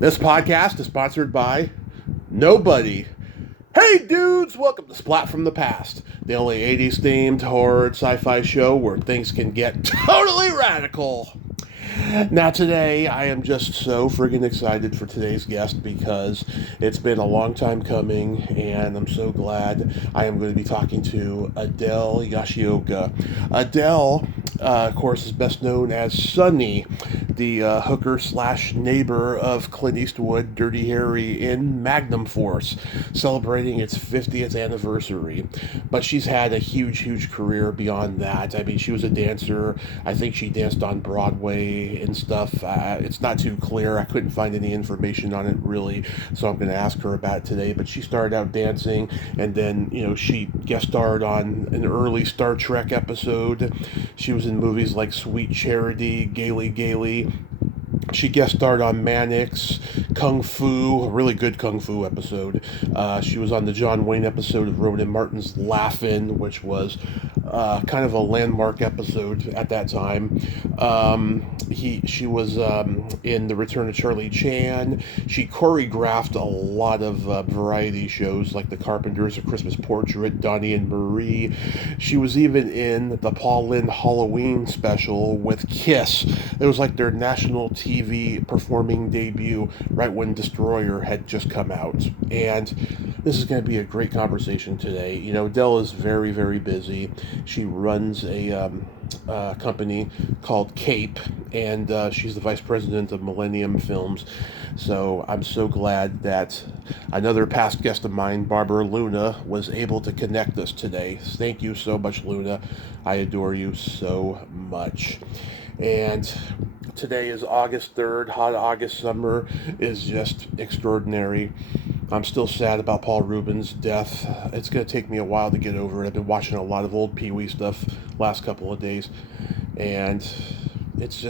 This podcast is sponsored by nobody. Hey dudes, welcome to Splat from the Past, the only 80s themed horror sci-fi show where things can get totally radical. Now today, I am just so friggin' excited for today's guest because it's been a long time coming, and I'm so glad I am going to be talking to Adele Yoshioka. Adele, of course, is best known as Sonny, the hooker slash neighbor of Clint Eastwood Dirty Harry in Magnum Force, celebrating its 50th anniversary. But she's had a huge career beyond that. I mean, she was a dancer. I think she danced on Broadway and stuff. It's not too clear. I couldn't find any information on it really, so I'm going to ask her about it today. But she started out dancing, and then she guest starred on an early Star Trek episode. She was in movies like Sweet Charity, Gaily. She guest starred on Mannix, Kung Fu, a really good Kung Fu episode. She was on the John Wayne episode of Rowan and Martin's Laugh-In, which was kind of a landmark episode at that time. She was in The Return of Charlie Chan. She choreographed a lot of variety shows like The Carpenters, A Christmas Portrait, Donnie and Marie. She was even in the Paul Lynde Halloween special with Kiss. It was like their national TV performing debut right when Destroyer had just come out. And this is going to be a great conversation today. Adele is very busy. She runs a company called Cape, and she's the vice president of Millennium Films. So I'm so glad that another past guest of mine, Barbara Luna, was able to connect us today. Thank you so much, Luna. I adore you so much. And today is August 3rd. Hot August summer is just extraordinary. I'm still sad about Paul Rubin's death. It's going to take me a while to get over it. I've been watching a lot of old Pee Wee stuff last couple of days, and it's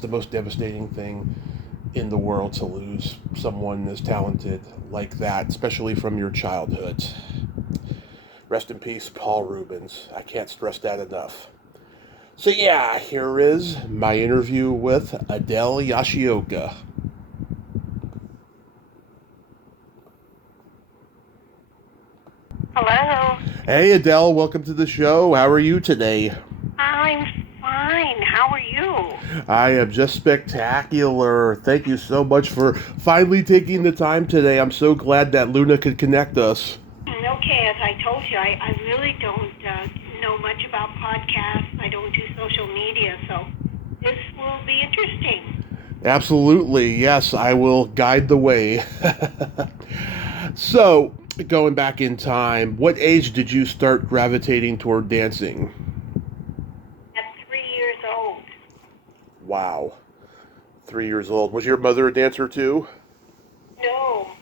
the most devastating thing in the world to lose someone as talented like that, especially from your childhood. Rest in peace, Paul Rubens. I can't stress that enough. So yeah, here is my interview with Adele Yoshioka. Hello. Hey Adele, welcome to the show. How are you today? I'm fine. How are you? I am just spectacular. Thank you so much for finally taking the time today. I'm so glad that Luna could connect us. Okay, as I told you, I really don't know much about podcasts. I don't do social media, so this will be interesting. Absolutely. Yes, I will guide the way. So, going back in time, what age did you start gravitating toward dancing? At 3 years old. Wow. 3 years old. Was your mother a dancer too? No.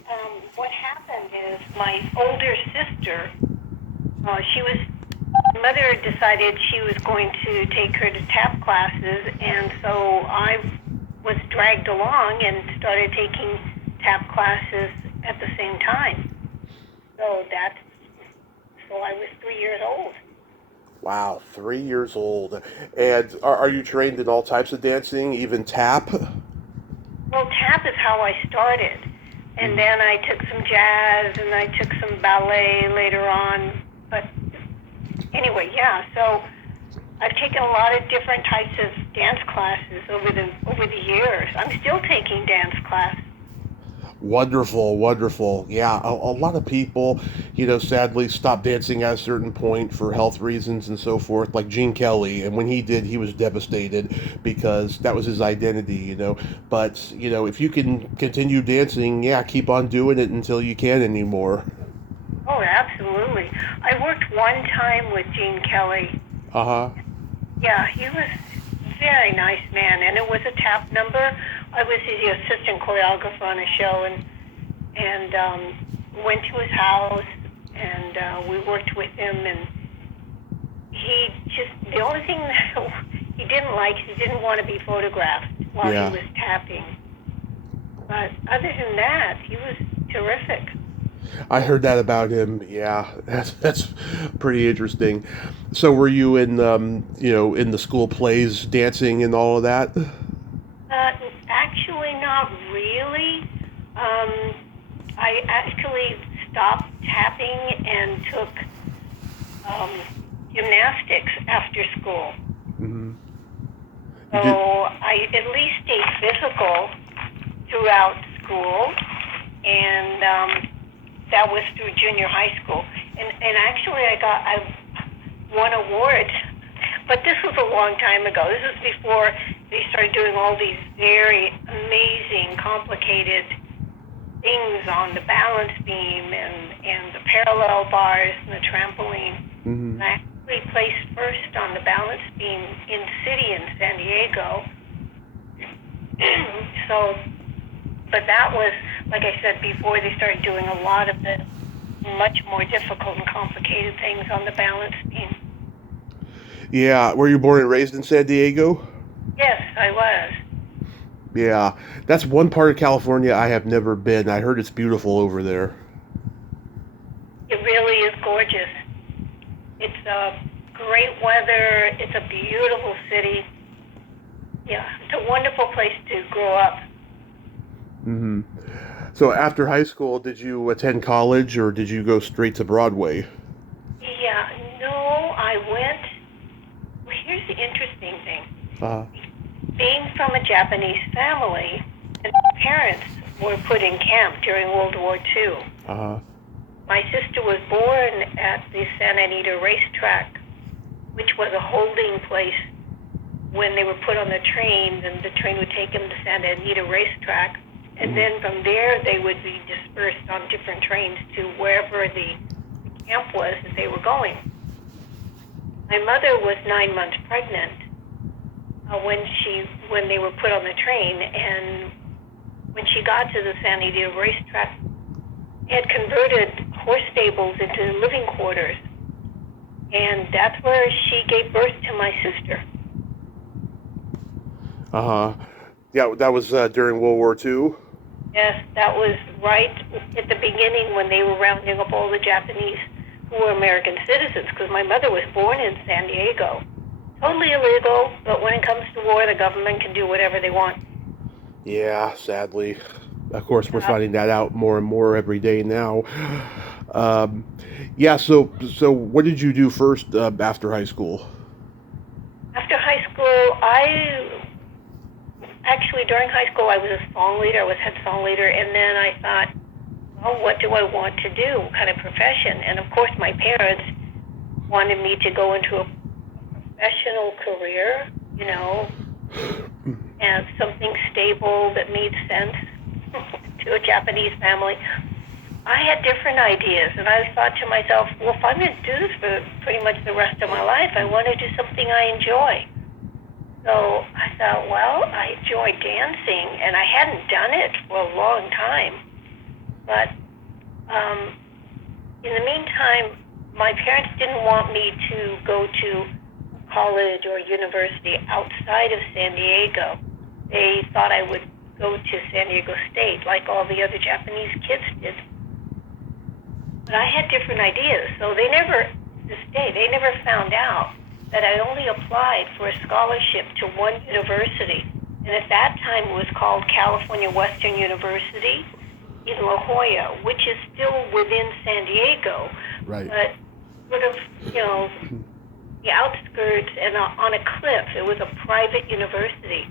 What happened is my older sister, my mother decided she was going to take her to tap classes, and so I was dragged along and started taking tap classes at the same time. So I was 3 years old. Wow, 3 years old. And are you trained in all types of dancing, even tap? Well, tap is how I started. And then I took some jazz and I took some ballet later on. But anyway, yeah, so I've taken a lot of different types of dance classes over the years. I'm still taking dance classes. Wonderful. Yeah, a lot of people, sadly stopped dancing at a certain point for health reasons and so forth, like Gene Kelly. And when he did, he was devastated because that was his identity. But, if you can continue dancing, yeah, keep on doing it until you can't anymore. Oh, absolutely. I worked one time with Gene Kelly. Uh-huh. Yeah, he was a very nice man, and it was a tap number. I was his assistant choreographer on a show, and went to his house, and we worked with him, and the only thing that he didn't want to be photographed while he was tapping. But other than that, he was terrific. I heard that about him. Yeah, that's pretty interesting. So were you in in the school plays dancing and all of that? Actually, not really. really. I actually stopped tapping and took gymnastics after school. Mm-hmm. So I at least stayed physical throughout school, and that was through junior high school. And actually I won awards, but this was a long time ago. This was before they started doing all these very amazing, complicated things on the balance beam and the parallel bars and the trampoline. Mm-hmm. And I actually placed first on the balance beam in the city in San Diego. So, but that was, like I said before, they started doing a lot of the much more difficult and complicated things on the balance beam. Yeah, were you born and raised in San Diego? Yes, I was. Yeah, that's one part of California I have never been. I heard it's beautiful over there. It really is gorgeous. It's great weather. It's a beautiful city. Yeah, it's a wonderful place to grow up. Mm-hmm. So after high school, did you attend college or did you go straight to Broadway? Yeah, no, I went. Well, here's the interesting thing. Uh, Being from a Japanese family, and my parents were put in camp during World War II. uh, My sister was born at the Santa Anita racetrack, which was a holding place when they were put on the trains, and the train would take them to Santa Anita racetrack. And then from there, they would be dispersed on different trains to wherever the camp was that they were going. My mother was 9 months pregnant when they were put on the train, and when she got to the Santa Anita racetrack, they had converted horse stables into living quarters, and that's where she gave birth to my sister. uh-huh. Yeah, that was during World War II? Yes, that was right at the beginning when they were rounding up all the Japanese who were American citizens, because my mother was born in San Diego. Totally illegal, but when it comes to war, the government can do whatever they want. Yeah, sadly. Of course, we're finding that out more and more every day now. Yeah, so what did you do first after high school? After high school, actually during high school I was a song leader. I was head song leader, and then I thought, well, what do I want to do? What kind of profession? And of course, my parents wanted me to go into a professional career, and something stable that made sense to a Japanese family. I had different ideas, and I thought to myself, well, if I'm going to do this for pretty much the rest of my life, I want to do something I enjoy. So I thought, well, I enjoy dancing, and I hadn't done it for a long time. But in the meantime, my parents didn't want me to go to college or university outside of San Diego. They thought I would go to San Diego State like all the other Japanese kids did. But I had different ideas, so they never found out that I only applied for a scholarship to one university. And at that time it was called California Western University in La Jolla, which is still within San Diego, Right. but sort of, the outskirts and on a cliff. It was a private university.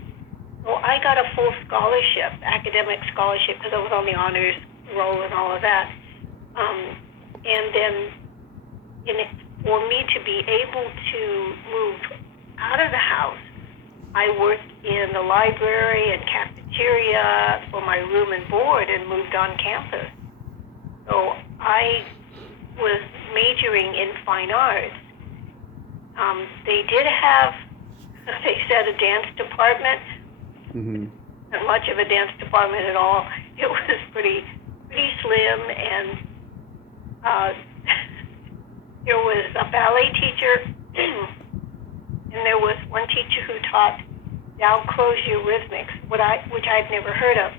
So I got a full scholarship, academic scholarship, because I was on the honors roll and all of that. And then for me to be able to move out of the house, I worked in the library and cafeteria for my room and board and moved on campus. So I was majoring in fine arts. They did have, they said, a dance department. Mm-hmm. Not much of a dance department at all. It was pretty slim, and there was a ballet teacher, and there was one teacher who taught Dalcrozier rhythmics, which I'd never heard of.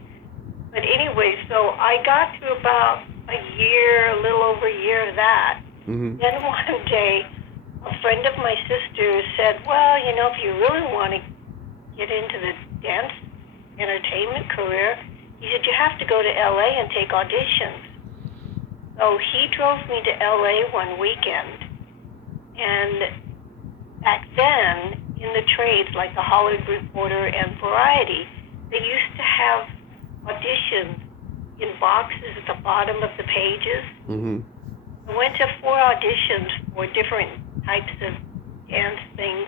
But anyway, so I got through about a little over a year of that. Mm-hmm. Then one day, a friend of my sister's said, well, if you really want to get into the dance entertainment career, He said, you have to go to L.A. and take auditions. So he drove me to L.A. one weekend. And back then, in the trades, like the Hollywood Reporter and Variety, they used to have auditions in boxes at the bottom of the pages. Mm-hmm. I went to 4 auditions for different types of dance things,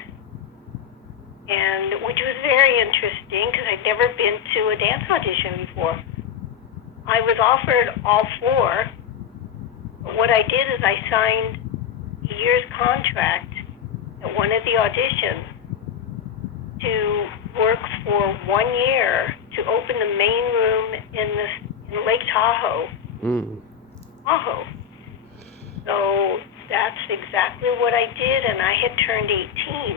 and which was very interesting because I'd never been to a dance audition before. I was offered all 4, but what I did is I signed a year's contract at one of the auditions to work for 1 year to open the main room in Lake Tahoe. Tahoe. So that's exactly what I did, and I had turned 18.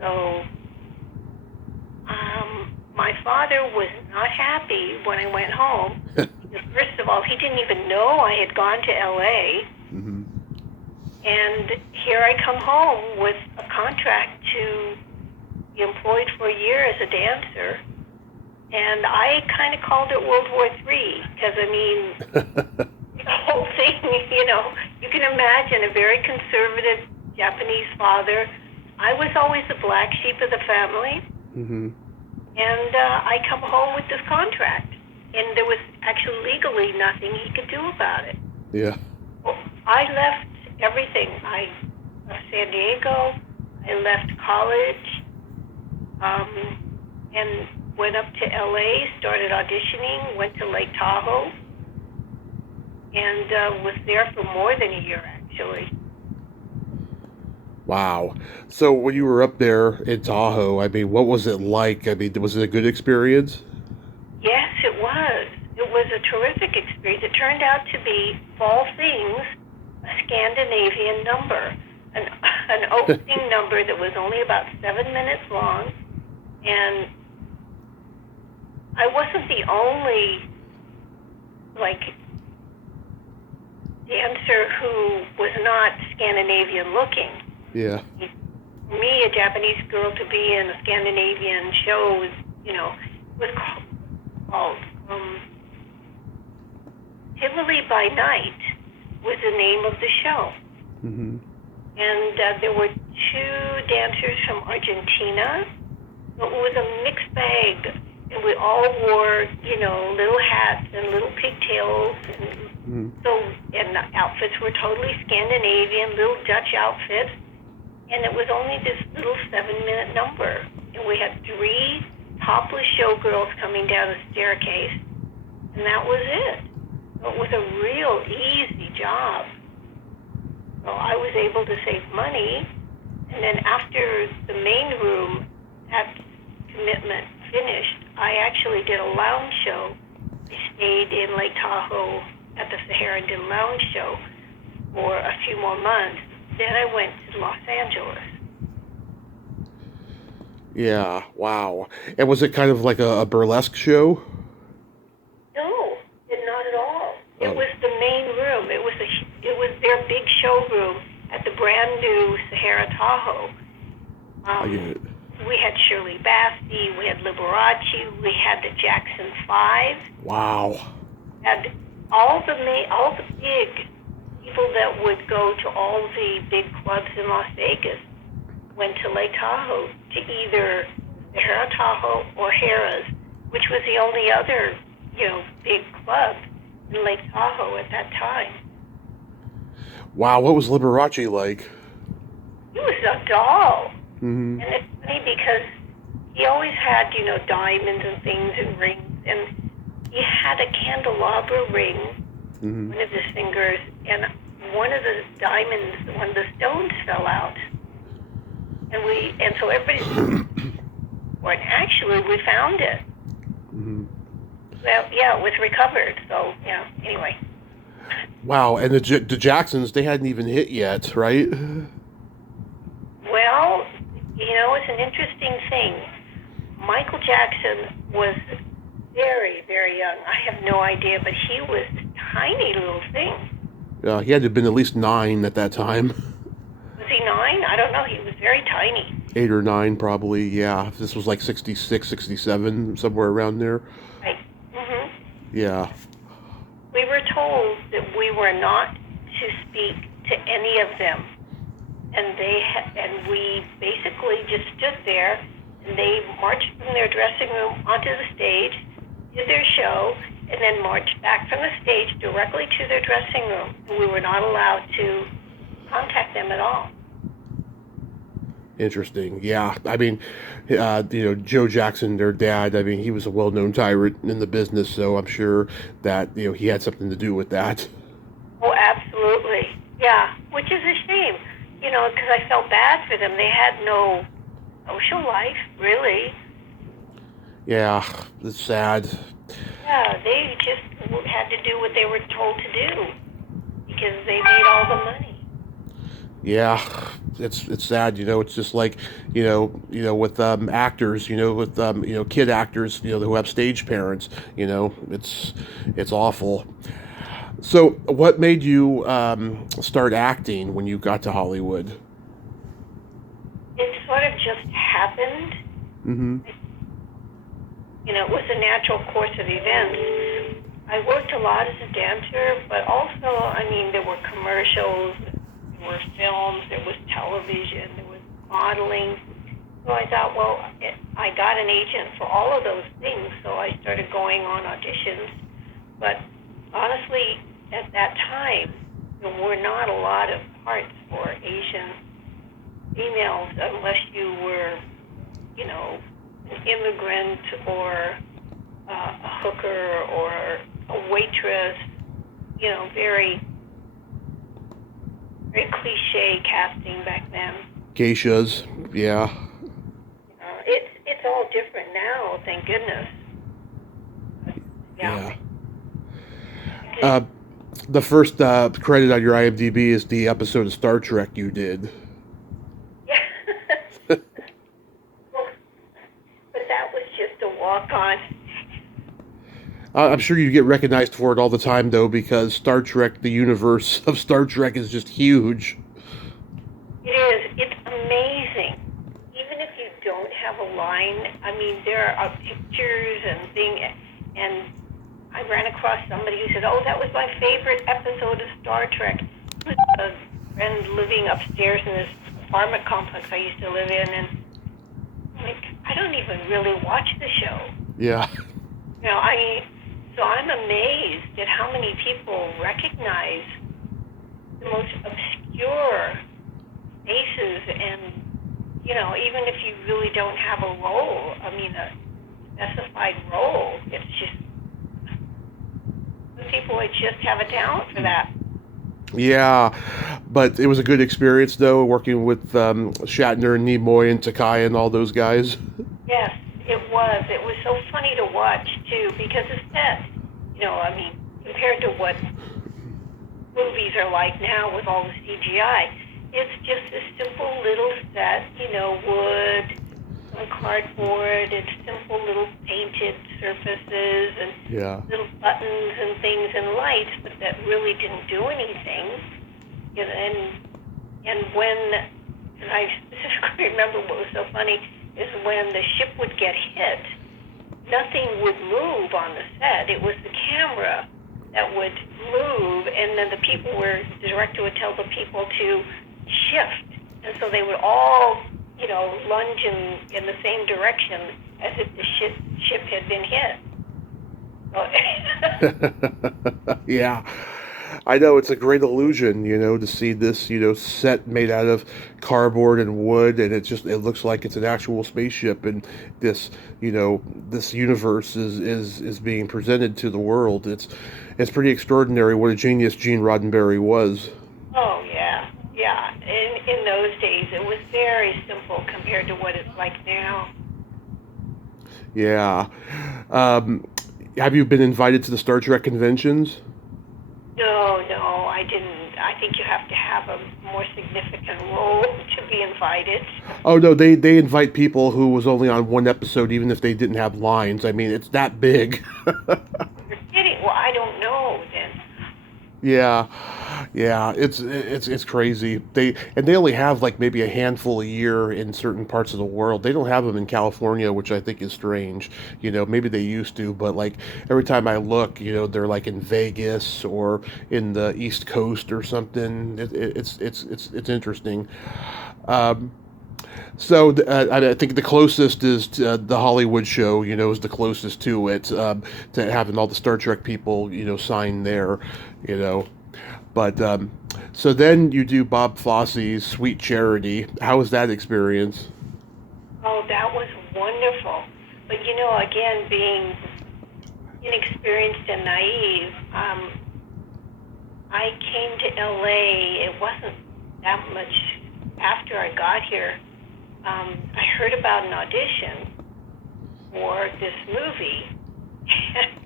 So my father was not happy when I went home. Because first of all, he didn't even know I had gone to L.A. Mm-hmm. And here I come home with a contract to be employed for a year as a dancer. And I kind of called it World War III, because, I mean, the whole thing, you can imagine a very conservative Japanese father. I was always the black sheep of the family. Mm-hmm. And I come home with this contract. And there was actually legally nothing he could do about it. Yeah. Well, I left everything. I left San Diego. I left college. And went up to L.A., started auditioning, went to Lake Tahoe, and was there for more than a year, actually. Wow. So when you were up there in Tahoe, I mean, what was it like? I mean, was it a good experience? Yes, it was. It was a terrific experience. It turned out to be, of all things, a Scandinavian number, an opening number that was only about 7 minutes long, and I wasn't the only, dancer who was not Scandinavian looking. Yeah. For me, a Japanese girl to be in a Scandinavian show was, was called Tivoli by Night was the name of the show. Mm-hmm. And there were 2 dancers from Argentina. So it was a mixed bag. And we all wore, little hats and little pigtails. And and the outfits were totally Scandinavian, little Dutch outfits. And it was only this little 7-minute number. And we had 3 topless showgirls coming down a staircase. And that was it. So it was a real easy job. So I was able to save money. And then after the main room, that commitment finished, I actually did a lounge show. I stayed in Lake Tahoe at the Saharan Lounge Show for a few more months. Then I went to Los Angeles. Yeah, wow. And was it kind of like a burlesque show? No, not at all. Oh. It was the main room. It was their big showroom at the brand new Sahara Tahoe. I get it. We had Shirley Bassey, we had Liberace, we had the Jackson 5. Wow. And all the big people that would go to all the big clubs in Las Vegas went to Lake Tahoe to either Sahara Tahoe or Harrah's, which was the only other, big club in Lake Tahoe at that time. Wow, what was Liberace like? He was a doll. Mm-hmm. And it's funny because he always had, diamonds and things and rings. And he had a candelabra ring, one of his fingers, and one of the diamonds, one of the stones fell out. And so everybody, well, actually, we found it. Mm-hmm. Well, yeah, it was recovered. So, yeah, anyway. Wow, and the Jacksons, they hadn't even hit yet, right? Well, it's an interesting thing. Michael Jackson was very, very young. I have no idea, but he was a tiny little thing. He had to have been at least 9 at that time. Was he 9? I don't know. He was very tiny. 8 or 9, probably, yeah. This was like 66, 67, somewhere around there. Right. Yeah. We were told that we were not to speak to any of them, and we basically just stood there, and they marched from their dressing room onto the stage, did their show, and then marched back from the stage directly to their dressing room. And we were not allowed to contact them at all. Interesting. Yeah. I mean, Joe Jackson, their dad, I mean, he was a well-known tyrant in the business, so I'm sure that, he had something to do with that. Oh, absolutely. Yeah, which is a shame, because I felt bad for them. They had no social life, really. Yeah, it's sad. Yeah, they just had to do what they were told to do because they made all the money. Yeah, it's sad. It's just like, with actors, with kid actors, who have stage parents. It's awful. So, what made you start acting when you got to Hollywood? It sort of just happened. Mm-hmm. It was a natural course of events. I worked a lot as a dancer, but also, there were commercials, there were films, there was television, there was modeling. So I thought, well, I got an agent for all of those things, so I started going on auditions. But honestly, at that time, there were not a lot of parts for Asian females unless you were, an immigrant or a hooker or a waitress, very, very cliche casting back then. Geishas, yeah. It's all different now, thank goodness. Yeah. The first credit on your IMDb is the episode of Star Trek you did. Yeah. But that was just a walk-on. I'm sure you get recognized for it all the time, though, because Star Trek, the universe of Star Trek is just huge. It is. It's amazing. Even if you don't have a line, there are pictures and things, and I ran across somebody who said, "Oh, that was my favorite episode of Star Trek." It was a friend living upstairs in this apartment complex I used to live in, and I don't even really watch the show. Yeah. So I'm amazed at how many people recognize the most obscure faces, and even if you really don't have a role, a specified role, it's just some people would just have a talent for that. Yeah, but it was a good experience, though, working with Shatner and Nimoy and Takai and all those guys. Yes, it was. It was so funny to watch, too, because the set, compared to what movies are like now with all the CGI, it's just a simple little set, wood, some cardboard, and simple little painted surfaces and little buttons and things and lights, but that really didn't do anything. And I specifically remember what was so funny is when the ship would get hit, nothing would move on the set. It was the camera that would move, and then the director would tell the people to shift. And so they would all, lunge in the same direction as if the ship had been hit. Yeah. I know, it's a great illusion, to see this, set made out of cardboard and wood, and it looks like it's an actual spaceship, and this, this universe is being presented to the world. It's pretty extraordinary what a genius Gene Roddenberry was. Oh, yeah. In those days, it was very simple compared to what it's like now. Yeah. Have you been invited to the Star Trek conventions? No, I didn't. I think you have to have a more significant role to be invited. Oh, no, they invite people who was only on one episode, even if they didn't have lines. It's that big. You're kidding. Well, I don't know then. Yeah. Yeah, it's crazy. They only have like maybe a handful a year in certain parts of the world. They don't have them in California, which I think is strange. Maybe they used to, but like every time I look, they're like in Vegas or in the East Coast or something. It's interesting. Um, I think the closest is the Hollywood show. Is the closest to it, to having all the Star Trek people, sign there. You know, but so then you do Bob Fosse's Sweet Charity. How was that experience? Oh, that was wonderful. But again, being inexperienced and naive, I came to LA. It wasn't that much after I got here. I heard about an audition for this movie.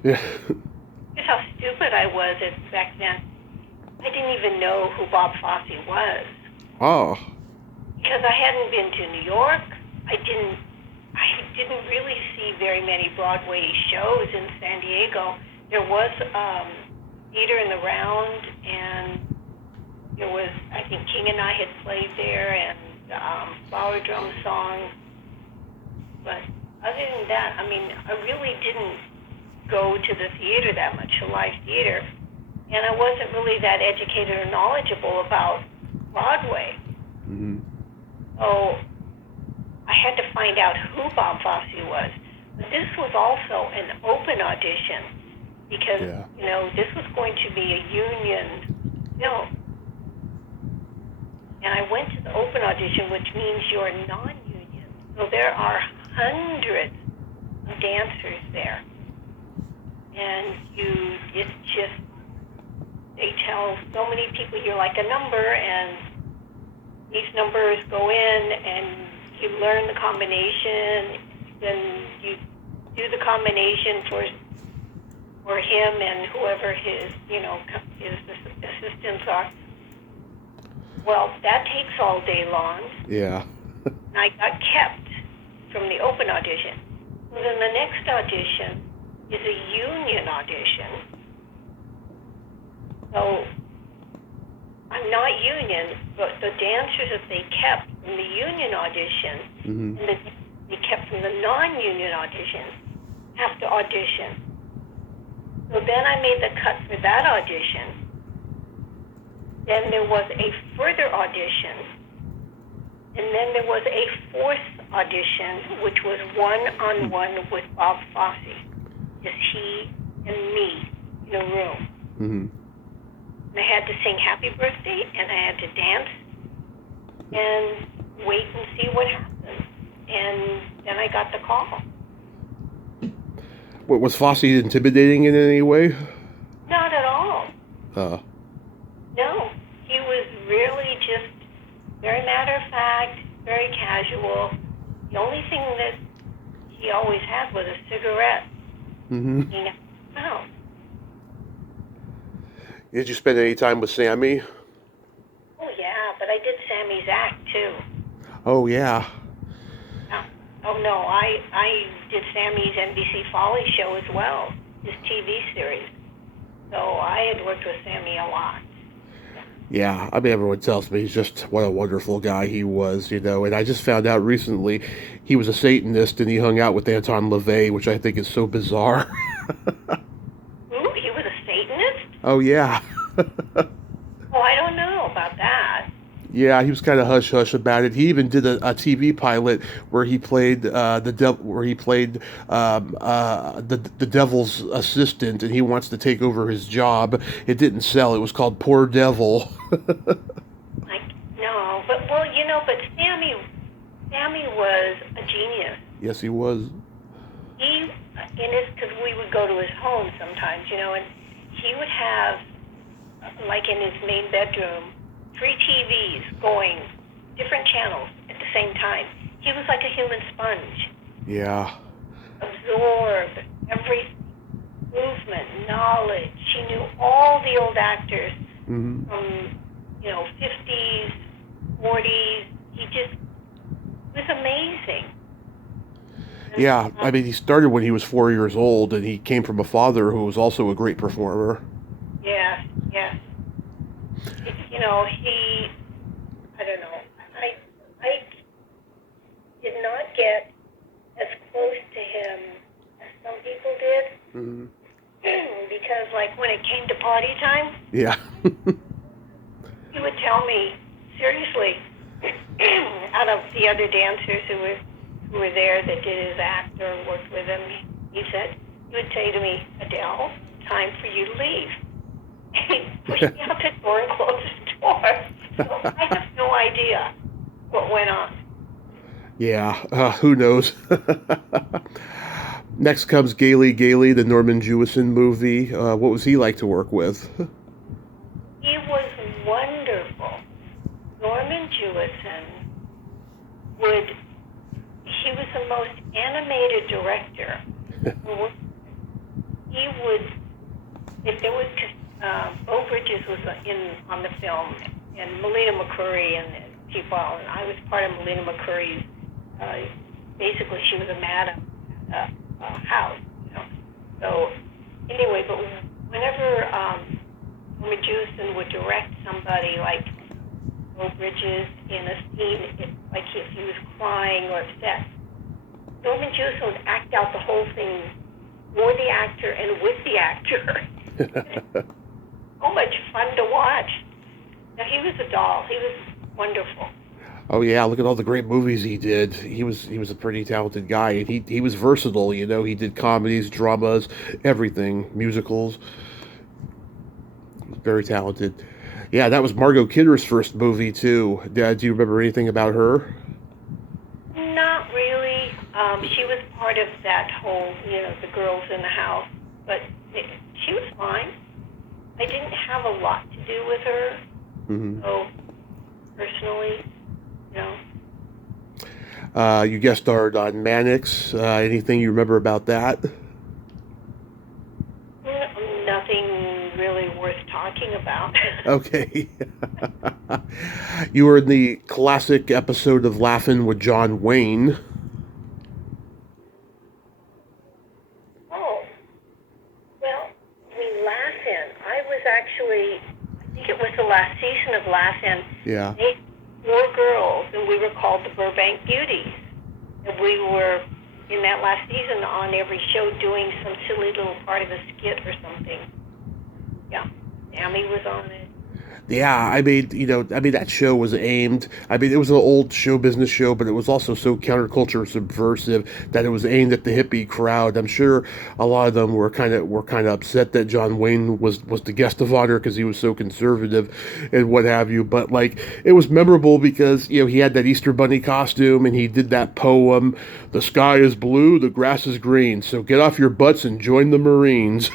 Yeah. Just how stupid I was back then. I didn't even know who Bob Fosse was. Oh. Because I hadn't been to New York. I didn't really see very many Broadway shows in San Diego. There was Theater in the Round, and there was, I think King and I had played there, and Flower Drum Song. But other than that, I really didn't go to the theater that much, to live theater. And I wasn't really that educated or knowledgeable about Broadway. Mm-hmm. So I had to find out who Bob Fosse was. But this was also an open audition because, this was going to be a union film. And I went to the open audition, which means you're non-union. So there are hundreds of dancers there. And they tell so many people you're like a number, and these numbers go in, and you learn the combination, then you do the combination for him and whoever his assistants are. Well, that takes all day long. Yeah. And I got kept from the open audition. So then the next audition is a union audition. So I'm not union, but the dancers that they kept from the union audition Mm-hmm. and they kept from the non-union audition have to audition. So then I made the cut for that audition. Then there was a further audition. And then there was a fourth audition, which was one-on-one with Bob Fosse. Just he and me in a room. Mm-hmm. And I had to sing Happy Birthday, and I had to dance and wait and see what happened. And then I got the call. What, was Fosse intimidating in any way? Not at all. Uh. No. He was really just very matter-of-fact, very casual. The only thing that he always had was a cigarette. Mm-hmm. Oh. Did you spend any time with Sammy? Oh, yeah, but I did Sammy's act, too. Oh, yeah. Oh, no, I did Sammy's NBC Folly show as well, his TV series. So I had worked with Sammy a lot. Yeah, everyone tells me he's just what a wonderful guy he was, and I just found out recently he was a Satanist and he hung out with Anton LaVey, which I think is so bizarre. Ooh, he was a Satanist? Oh, yeah. Oh, I don't know about that. Yeah, he was kind of hush hush about it. He even did a TV pilot where he played the devil's assistant, and he wants to take over his job. It didn't sell. It was called Poor Devil. No, but Sammy was a genius. Yes, he was. Because we would go to his home sometimes, and he would have, like in his main bedroom, 3 TVs going, different channels at the same time. He was like a human sponge. Yeah. Absorb every movement, knowledge. He knew all the old actors Mm-hmm. from, 50s, 40s. He just was amazing. Yeah, he started when he was 4 years old, and he came from a father who was also a great performer. Yes, yes. You know, I don't know, I did not get as close to him as some people did. Mm-hmm. Because, like, when it came to party time, Yeah. he would tell me, seriously, out of the other dancers who were there that did his act or worked with him, he would say to me, Adele, time for you to leave. He'd push me out the door and close the door. So I have no idea what went on. Yeah, who knows? Next comes Gaily Gaily, the Norman Jewison movie. What was he like to work with? He was wonderful. Norman Jewison he was the most animated director. He would, if there was, Bo Bridges was on the film, and Melina McCurry and people, and I was part of Melina McCurry's, basically she was a madam at a house, you know. So anyway, but whenever Norman Jewison would direct somebody like Bo Bridges in a scene, like if he was crying or upset, Norman Jewison would act out the whole thing for the actor and with the actor. So much fun to watch. Now, he was a doll. He was wonderful. Oh yeah, look at all the great movies he did. He was a pretty talented guy, and he was versatile. You know, he did comedies, dramas, everything, musicals. Very talented. Yeah, that was Margot Kidder's first movie too. Do you remember anything about her? Not really. She was part of that whole, you know, the girls in the house, but she was fine. I didn't have a lot to do with her, so personally, you know. You guest starred on Mannix. Anything you remember about that? Nothing really worth talking about. Okay. You were in the classic episode of Laugh-In with John Wayne. Oh, well, Laugh-In. I think it was the last season of Laugh-In. Yeah. 4 girls, and we were called the Burbank Beauties. And we were, in that last season, on every show doing some silly little part of a skit or something. Yeah. Tammy was on it. Yeah, that show was aimed. It was an old show business show, but it was also so counterculture subversive that it was aimed at the hippie crowd. I'm sure a lot of them were kind of upset that John Wayne was the guest of honor because he was so conservative and what have you. But like, it was memorable because he had that Easter Bunny costume and he did that poem, "The sky is blue, the grass is green, so get off your butts and join the Marines."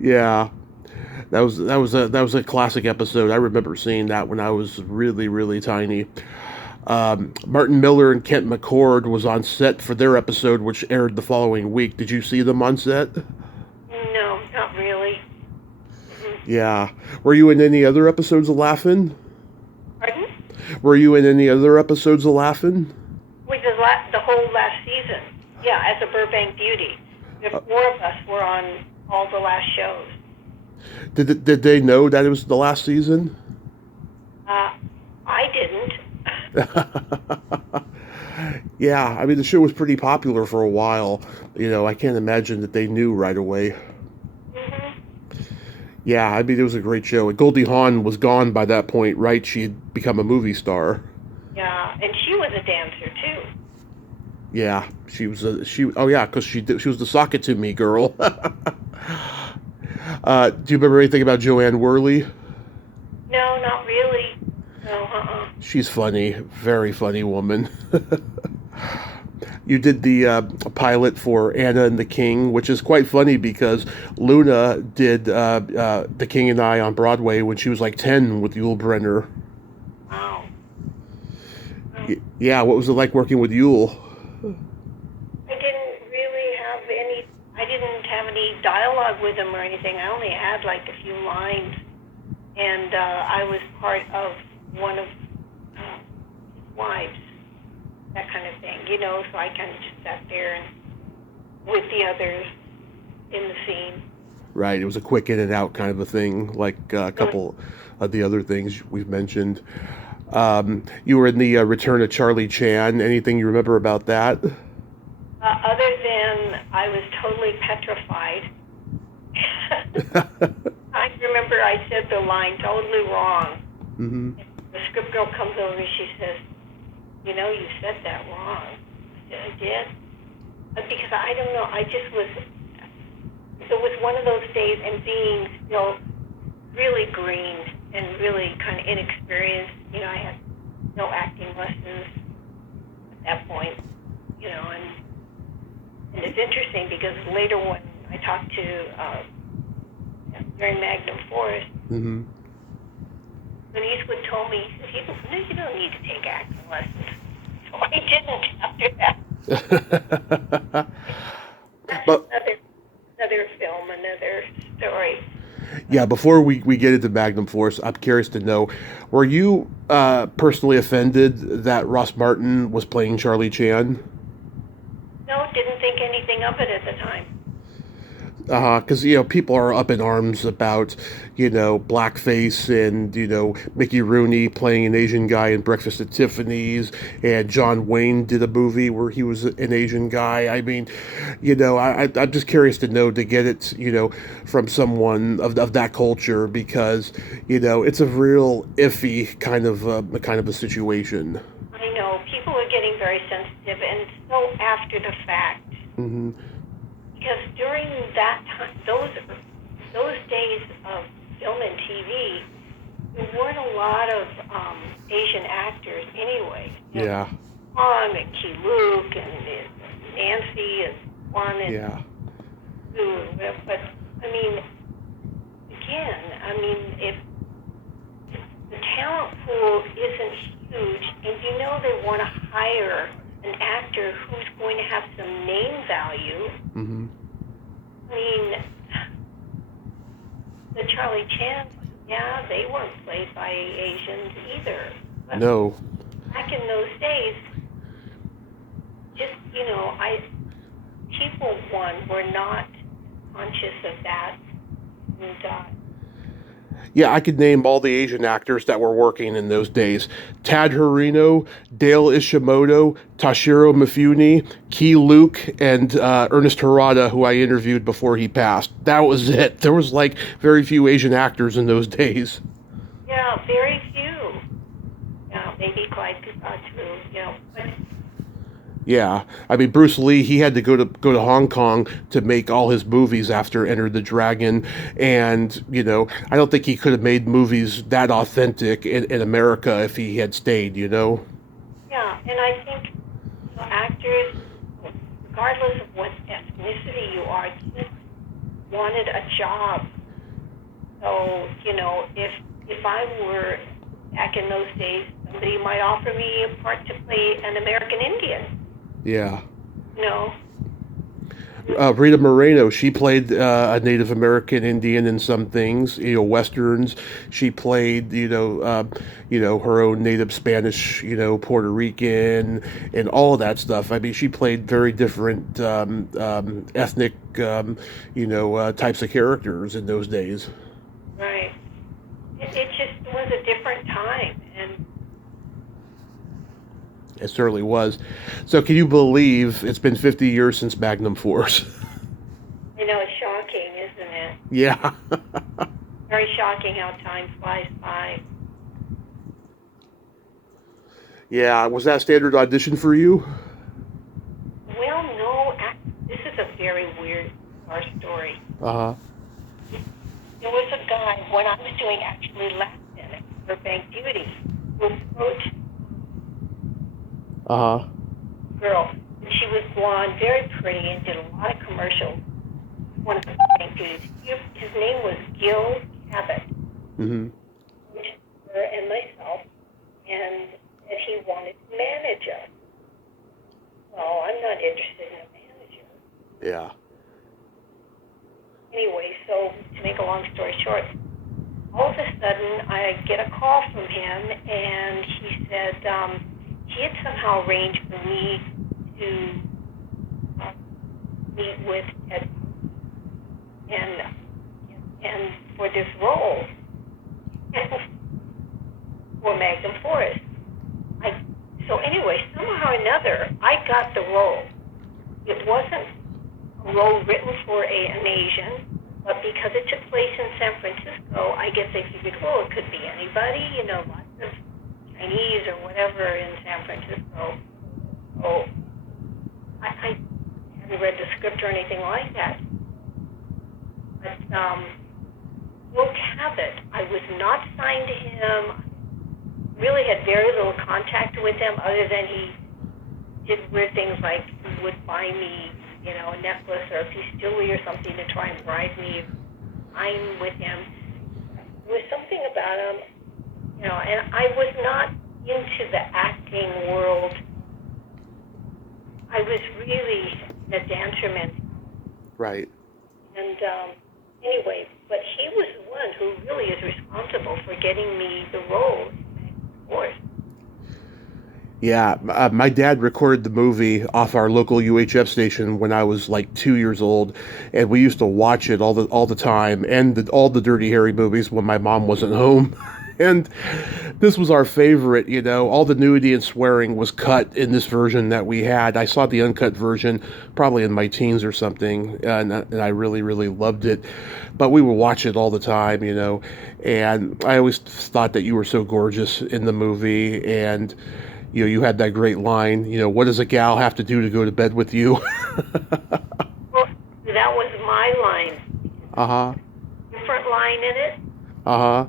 Yeah. That was a classic episode. I remember seeing that when I was really, really tiny. Martin Miller and Kent McCord was on set for their episode, which aired the following week. Did you see them on set? No, not really. Yeah. Were you in any other episodes of Laugh-In? Pardon? Were you in any other episodes of Laugh-In? With the whole last season. Yeah, as a Burbank Beauty. The 4 of us were on all the last shows. Did they know that it was the last season? I didn't. Yeah, the show was pretty popular for a while. I can't imagine that they knew right away. Yeah, it was a great show. And Goldie Hawn was gone by that point, right? She had become a movie star. Yeah, and she was a dancer too. Yeah, oh yeah, because she was the "Sock It To Me" girl. Do you remember anything about Joanne Worley? No, not really. No, She's funny, very funny woman. You did the pilot for Anna and the King, which is quite funny because Luna did The King and I on Broadway when she was like 10 with Yul Brynner. Wow. Yeah, what was it like working with Yul? I didn't have any dialogue with him or anything. I only had like a few lines, and I was part of one of his wives, that kind of thing, so I kind of just sat there and with the others in the scene. Right. It was a quick in and out kind of a thing, like a Really, couple of the other things we've mentioned. You were in the Return of Charlie Chan. Anything you remember about that? other than I was totally petrified. I remember I said the line totally wrong. Hmm. The script girl comes over and she says, "You know, you said that wrong." I said, "I did?" Because I don't know. I just was. It was one of those days, and being still really green and really kind of inexperienced. You know, I had no acting lessons at that point. You know, and it's interesting because later when I talked to during Magnum Force, Hmm. Clint Eastwood told me, he said, you don't need to take acting lessons. So I didn't after that. That's But another film, another story. yeah, before we get into Magnum Force, I'm curious to know, were you personally offended that Ross Martin was playing Charlie Chan? No, didn't think anything of it at the time. Because people are up in arms about blackface and Mickey Rooney playing an Asian guy in Breakfast at Tiffany's, and John Wayne did a movie where he was an Asian guy. I mean, I'm just curious to know, to get it from someone of that culture, because it's a real iffy kind of a situation. I know people are getting very sensitive, and so after the fact. Hmm. Because during that time, those days of film and TV, there weren't a lot of Asian actors anyway. You know, Yeah. Hong and Key Luke and Nancy and Juan and Yeah. Sue and whatever. But I mean, again, if the talent pool isn't huge, and they want to hire an actor who's going to have some name value. Hmm. I mean, the Charlie Chan, yeah, they weren't played by Asians either. But No. back in those days, just, people, were not conscious of that. And, Yeah, I could name all the Asian actors that were working in those days. Tad Harino, Dale Ishimoto, Toshiro Mifune, Key Luke, and Ernest Harada, who I interviewed before he passed. That was it. There was like very few Asian actors in those days. yeah, very few. Maybe Clyde Kubat too, but Yeah, I mean Bruce Lee. He had to go to Hong Kong to make all his movies after Enter the Dragon, and I don't think he could have made movies that authentic in America if he had stayed. yeah, and I think actors, regardless of what ethnicity you are, just wanted a job. So, if I were back in those days, somebody might offer me a part to play an American Indian. Yeah. You know, Rita Moreno, she played a Native American Indian in some things, westerns. She played, her own native Spanish, Puerto Rican, and all of that stuff. I mean, she played very different ethnic, types of characters in those days. right? It just was a different time, and It certainly was. So, can you believe it's been 50 years since Magnum Force? it's shocking, isn't it? Yeah. Very shocking how time flies by. Yeah. Was that a standard audition for you? Well, no, this is a very weird our story. Uh huh. There was a guy when I was doing actually Latin at Burbank Beauty who approached Uh huh. a girl. And she was blonde, very pretty, and did a lot of commercials. One of the Burbank Beauties. His name was Gil Cabot. Mm-hmm. Her and myself, and that he wanted to manage us. Well, I'm not interested in a manager. Yeah. Anyway, so to make a long story short, all of a sudden I get a call from him, and he said he had somehow arranged for me to meet with Ted. And and for this role for Magnum Force. So anyway, somehow or another, I got the role. It wasn't a role written for an Asian, but because it took place in San Francisco, I guess they figured, well, it could be anybody, lots of Chinese or whatever in San Francisco. So I haven't read the script or anything like that. But will have it. I was not signed to him. Really had very little contact with him other than he did weird things like he would buy me, a necklace or a piece of jewelry or something to try and bribe me. I'm with him. There was something about him, and I was not into the acting world. I was really a dancer mentality. Right. And anyway, but he was the one who really is responsible for getting me the role. Of course. Yeah, my dad recorded the movie off our local UHF station when I was like 2 years old, and we used to watch it all the time, and all the Dirty Harry movies when my mom wasn't home. And this was our favorite, all the nudity and swearing was cut in this version that we had. I saw the uncut version probably in my teens or something, and I really, really loved it. But we would watch it all the time, and I always thought that you were so gorgeous in the movie, and you had that great line, what does a gal have to do to go to bed with you? Well, that was my line. Uh-huh. Different line in it. Uh-huh.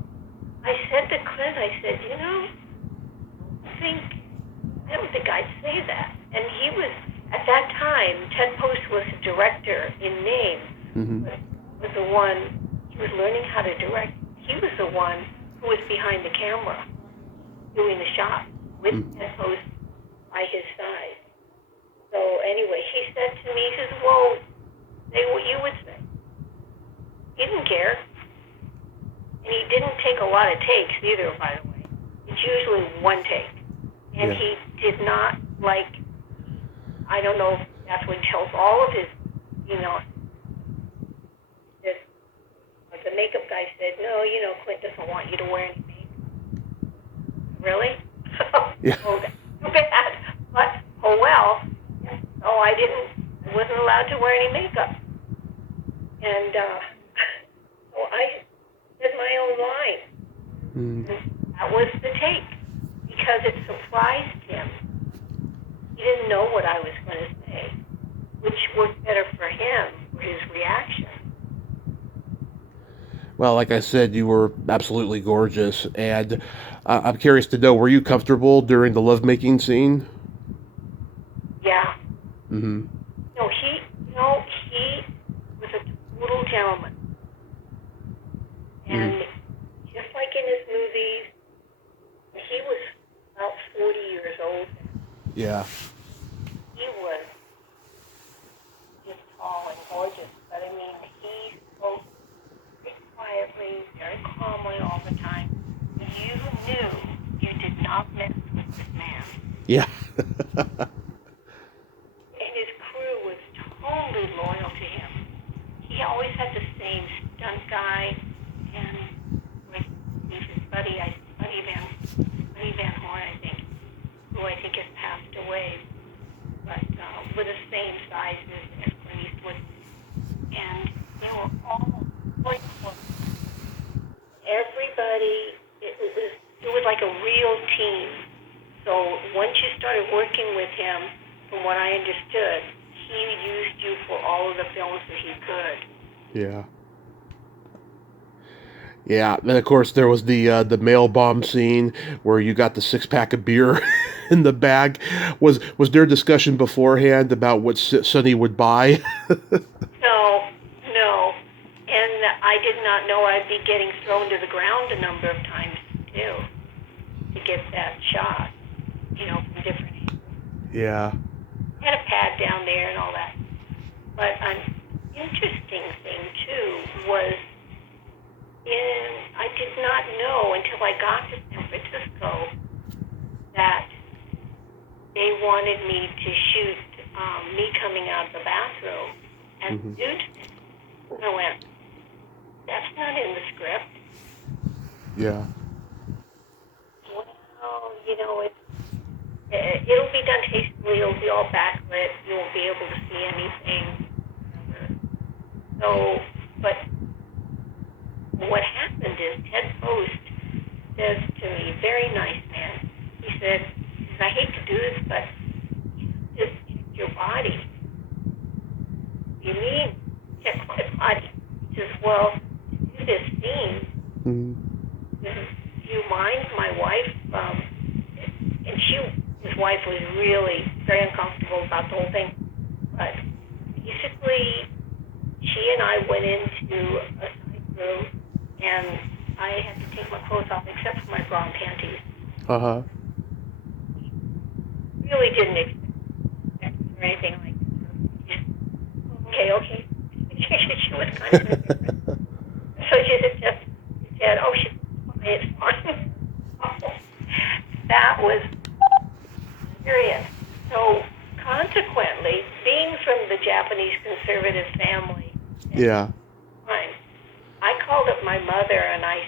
I said to Clint, I said, I don't think I'd say that. And he was, at that time, Ted Post was a director in name. Mm-hmm. Was the one, he was learning how to direct. He was the one who was behind the camera doing the shot with Ted Post by his side. So anyway, he said to me, he says, well, say what you would say. He didn't care. And he didn't take a lot of takes either, by the way. It's usually one take. And he did not I don't know if that's what he tells all of his, but the makeup guy said, no, Clint doesn't want you to wear any makeup. Really? Yeah. Oh, that's too bad. But, oh well. So I wasn't allowed to wear any makeup. And so I did my own line. And that was the take, because it surprised him. He didn't know what I was going to say, which worked better for him, for his reaction. Well, like I said, you were absolutely gorgeous, and I'm curious to know, were you comfortable during the lovemaking scene? Yeah. Mm-hmm. No, he was a total gentleman. And just like in his movies, he was about 40 years old. Yeah. He was just tall and gorgeous, but I mean, he spoke very quietly, very calmly all the time. You knew you did not mess with this man. Yeah. And his crew was totally loyal to him. He always had the same stunt guy, and his buddy Van Horn, I think, who I think has passed away, but with the same size as Clint Eastwood. And they were all quite close. Everybody, it was like a real team. So once you started working with him, from what I understood, he used you for all of the films that he could. Yeah. Yeah, and of course there was the mail bomb scene where you got the 6-pack of beer in the bag. Was there discussion beforehand about what Sonny would buy? No, and I did not know I'd be getting thrown to the ground a number of times too to get that shot, from different angles. Yeah. Had a pad down there and all that. But an interesting thing too was I did not know until I got to San Francisco that they wanted me to shoot me coming out of the bathroom and nude. I went, that's none Yeah. Well, it'll be done tastefully. It'll be all backlit. You won't be able to see anything. So, but what happened is Ted Post says to me, very nice man. He said, I hate to do this, but just check your body. You mean check my body? He says, well, to do this scene, do you mind my wife? And his wife was really very uncomfortable about the whole thing. But basically, she and I went into a side room, and I had to take my clothes off except for my bra and panties. Uh-huh. Really didn't expect or anything like that. Okay. She was kind of different. So she just said, oh, she's fine, it's fine. That was serious. So consequently, being from the Japanese conservative family, Yeah. I called up my mother and I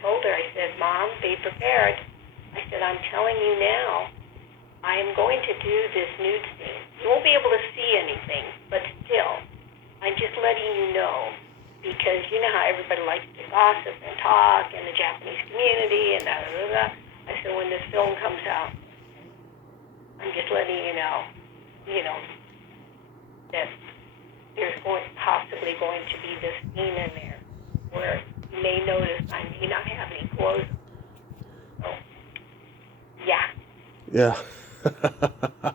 told her, Mom, be prepared. I said, I'm telling you now, I am going to do this nude scene. You won't be able to see anything, but still, I'm just letting you know, because you know how everybody likes to gossip and talk in the Japanese community and da-da-da-da. I said, when this film comes out, I'm just letting you know, that there's possibly going to be this scene in there where you may notice I may not have any clothes. So, yeah. Yeah.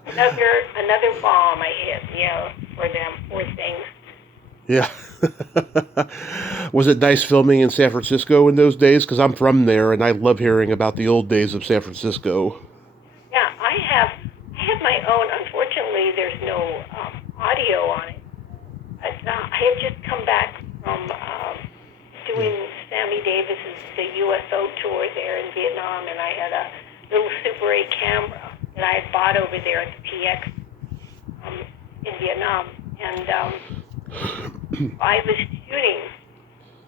Another bomb I hit, for them, poor things. Yeah. Was it nice filming in San Francisco in those days? Because I'm from there, and I love hearing about the old days of San Francisco. Yeah, I have my own. Unfortunately, there's no audio on it. I had just come back from doing Sammy Davis's the USO tour there in Vietnam, and I had a little Super 8 camera that I had bought over there at the PX in Vietnam, and I was shooting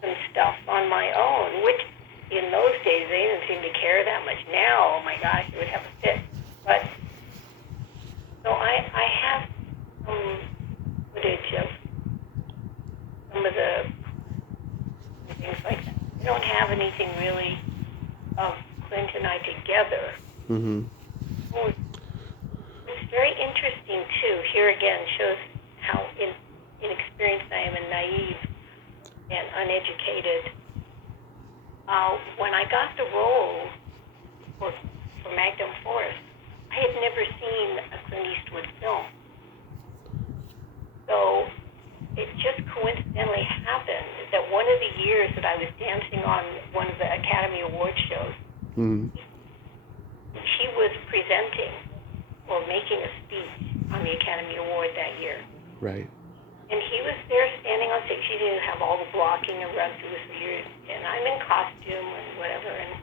some stuff on my own, which in those days they didn't seem to care that much. Now, oh my gosh, it would have a fit. But so I have some footage of some of the things like that. I don't have anything really of Clint and I together. Mm-hmm. Well, it's very interesting too. Here again shows how inexperienced I am and naive and uneducated. When I got the role for Magnum Force, I had never seen a Clint Eastwood film. So it just coincidentally happened that one of the years that I was dancing on one of the Academy Award shows, he was presenting or making a speech on the Academy Award that year. Right. And he was there standing on stage. He didn't have all the blocking around through his ears. And I'm in costume and whatever. And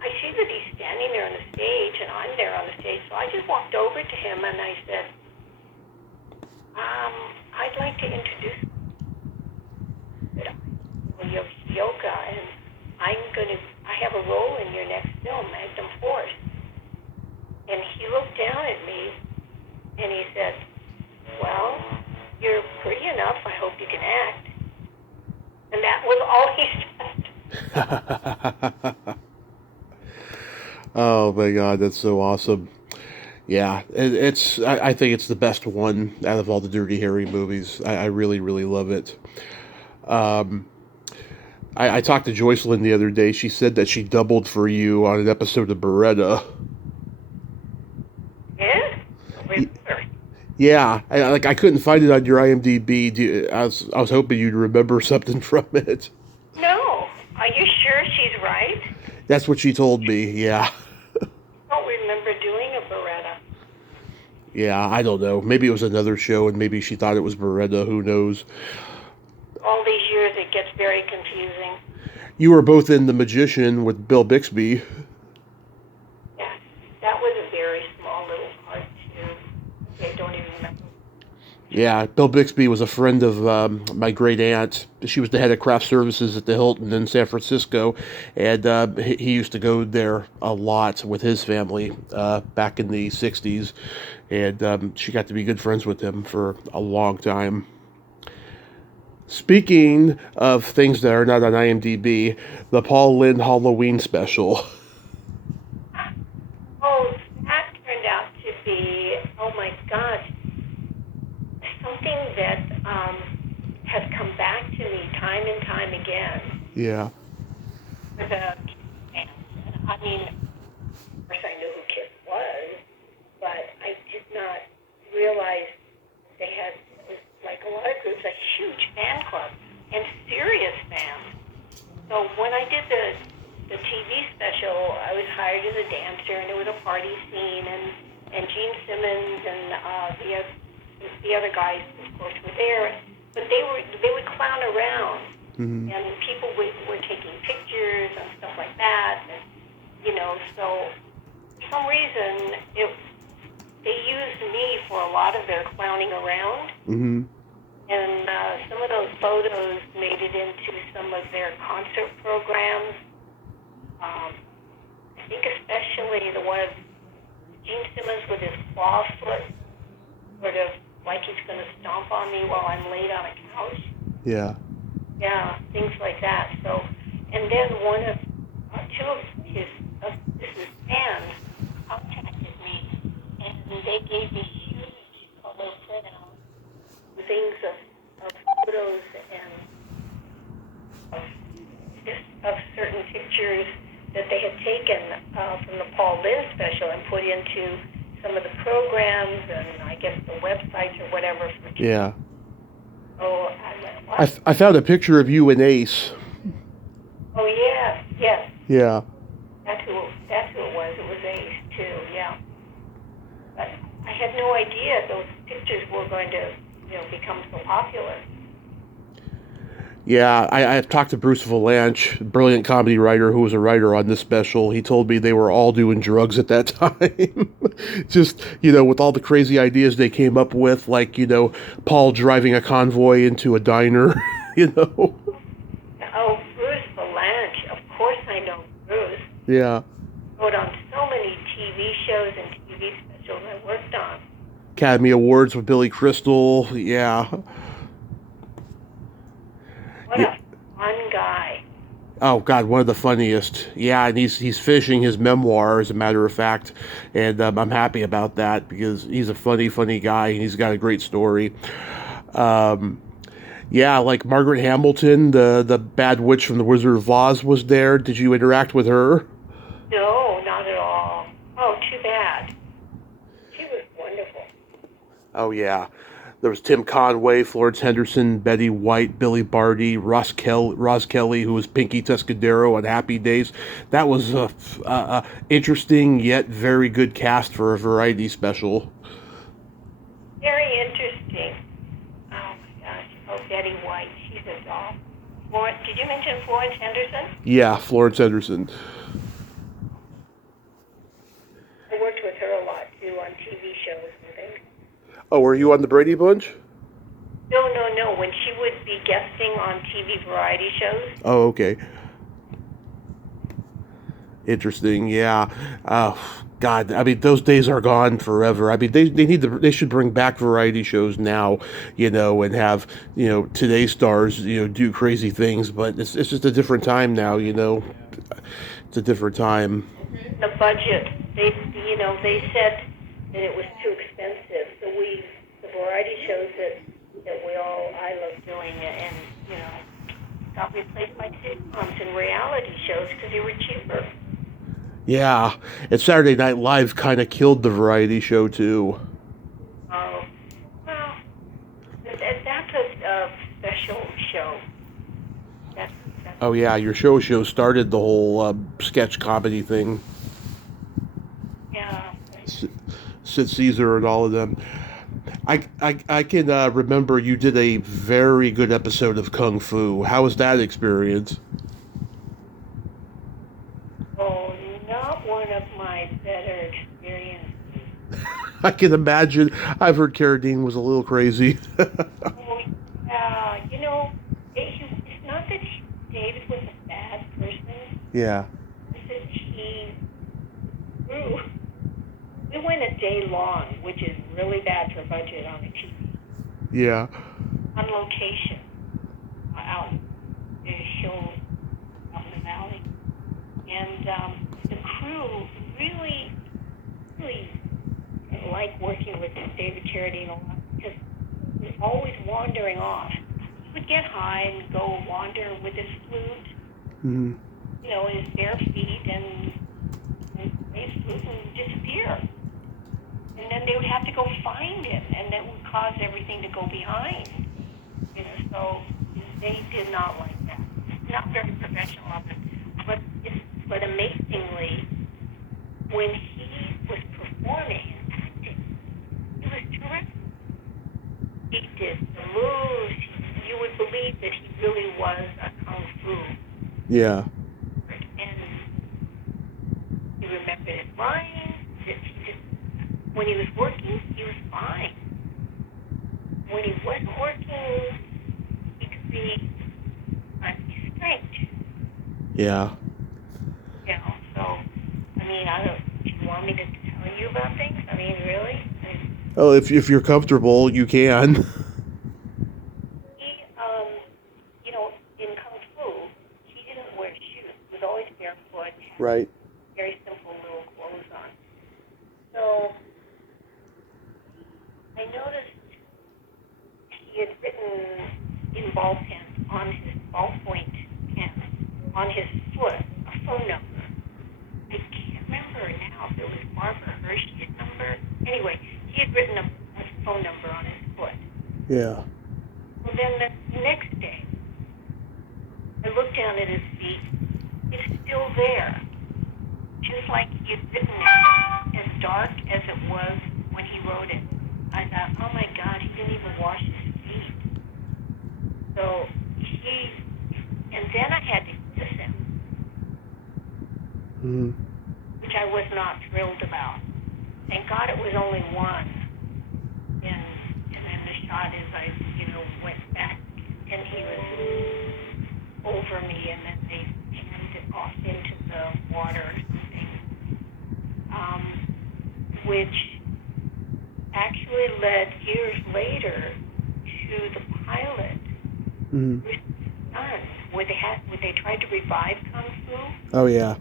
I see that he's standing there on the stage, and I'm there on the stage. So I just walked over to him and I said, I'd like to introduce Adele Yoshioka, and I have a role in your next film, Magnum Force. And he looked down at me and he said, well, you're pretty enough. I hope you can act. And that was all he said. Oh my God, that's so awesome. Yeah, I think it's the best one out of all the Dirty Harry movies. I really, really love it. I talked to Joycelyn the other day. She said that she doubled for you on an episode of Beretta. Yeah? Yeah, I couldn't find it on your IMDb. I was hoping you'd remember something from it. No. Are you sure she's right? That's what she told me, yeah. I don't remember doing a Beretta. Yeah, I don't know. Maybe it was another show, and maybe she thought it was Beretta. Who knows? All these years, it gets very confusing. You were both in The Magician with Bill Bixby. Yeah, that was a very small little part, too. I don't even remember. Yeah, Bill Bixby was a friend of my great aunt. She was the head of craft services at the Hilton in San Francisco, and he used to go there a lot with his family back in the '60s, and she got to be good friends with him for a long time. Speaking of things that are not on IMDb, the Paul Lynde Halloween special. Oh, that turned out to be, oh my gosh, something that has come back to me time and time again. Yeah. With a band. I mean, of course I knew who Kiss was, but I did not realize they had, like a lot of groups, a huge fan club and serious fans. So when I did the TV special, I was hired as a dancer, and it was a party scene, and Gene Simmons and the other guys, of course, were there, but they would clown around, and people were taking pictures and stuff like that, and so for some reason they used me for a lot of their clowning around. And some of those photos made it into some of their concert programs. I think especially the one of Gene Simmons with his claw foot, sort of like he's going to stomp on me while I'm laid on a couch. Yeah. Yeah, things like that. So, and then two of his fans contacted me, and they gave me huge color printouts, things of photos and of certain pictures that they had taken from the Paul Lynde special and put into some of the programs and I guess the websites or whatever. Yeah. Oh, I went, what? I found a picture of you and Ace. Oh, yes. Yeah. That's who it was. It was Ace, too, yeah. But I had no idea those pictures were going to, become so popular. Yeah, I've talked to Bruce Valanche, brilliant comedy writer who was a writer on this special. He told me they were all doing drugs at that time. Just, with all the crazy ideas they came up with, like, Paul driving a convoy into a diner, Oh, Bruce Valanche. Of course I know Bruce. Yeah. Wrote on so many TV shows and TV specials I worked on. Academy Awards with Billy Crystal, yeah. What a fun guy. Oh God, one of the funniest. Yeah, and he's finishing his memoir, as a matter of fact, and I'm happy about that because he's a funny guy and he's got a great story. Yeah, like Margaret Hamilton, the bad witch from The Wizard of Oz, was there. Did you interact with her? No, not at all. Oh, too bad. She was wonderful. Oh yeah. There was Tim Conway, Florence Henderson, Betty White, Billy Barty, Roz Kelly, who was Pinky Tuscadero on Happy Days. That was a interesting yet very good cast for a variety special. Very interesting. Oh my gosh. Oh, Betty White. She's a doll. Did you mention Florence Henderson? Yeah, Florence Henderson. I worked with her a lot too on TV shows and things. Oh, were you on the Brady Bunch? No. When she would be guesting on TV variety shows. Oh, okay. Interesting, yeah. God, I mean, those days are gone forever. I mean, they should bring back variety shows now, and have, today's stars, do crazy things. But it's just a different time now, It's a different time. The budget, they said that it was too expensive. So the variety shows that I love doing, and got replaced by sitcoms and reality shows because they were cheaper. Yeah, and Saturday Night Live kind of killed the variety show too. Oh, well, that's a special show. Oh yeah, your show started the whole sketch comedy thing. Yeah. Sid Caesar and all of them. I can remember you did a very good episode of Kung Fu. How was that experience? Oh, not one of my better experiences. I can imagine. I've heard Carradine was a little crazy. Oh, it's not that David was a bad person. Yeah. It's that he grew. We went a day long, which is really bad for budget on a TV. Yeah. On location, out in the hills, out in the valley. And the crew really, really like working with David Carradine a lot because he was always wandering off. He would get high and go wander with his flute, Mm-hmm. his bare feet, and play his flute and disappear. And then they would have to go find him, and that would cause everything to go behind. So they did not like that. Not very professional of it. But amazingly, when he was performing and acting, he was terrific. He did the moves. You would believe that he really was a kung fu. Yeah. And he remembered his lines. When he was working, he was fine. When he wasn't working, he could be strange. Yeah. So, I don't, do you want me to tell you about things? Really? Oh, if you're comfortable, you can. He, in Kung Fu, he didn't wear shoes. He was always barefoot, had Right. very simple little clothes on. So, I noticed he had written in ball pen on his ballpoint pen, on his foot, a phone number. I can't remember now if it was Barbara Hershey's number. Anyway, he had written a phone number on his foot. Yeah. Well, then the next day, I looked down at his feet. It's still there. Just like he had written it, as dark as it was when he wrote it. I thought, oh my God, he didn't even wash his feet. So and then I had to kiss him. Mm-hmm. Which I was not thrilled about. Thank God it was only one. And then the shot is I, went back and he was over me and then they panned it off into the water or something. Which actually led years later to the pilot. Mm-hmm. Where they tried to revive Kung Fu. Oh, yeah.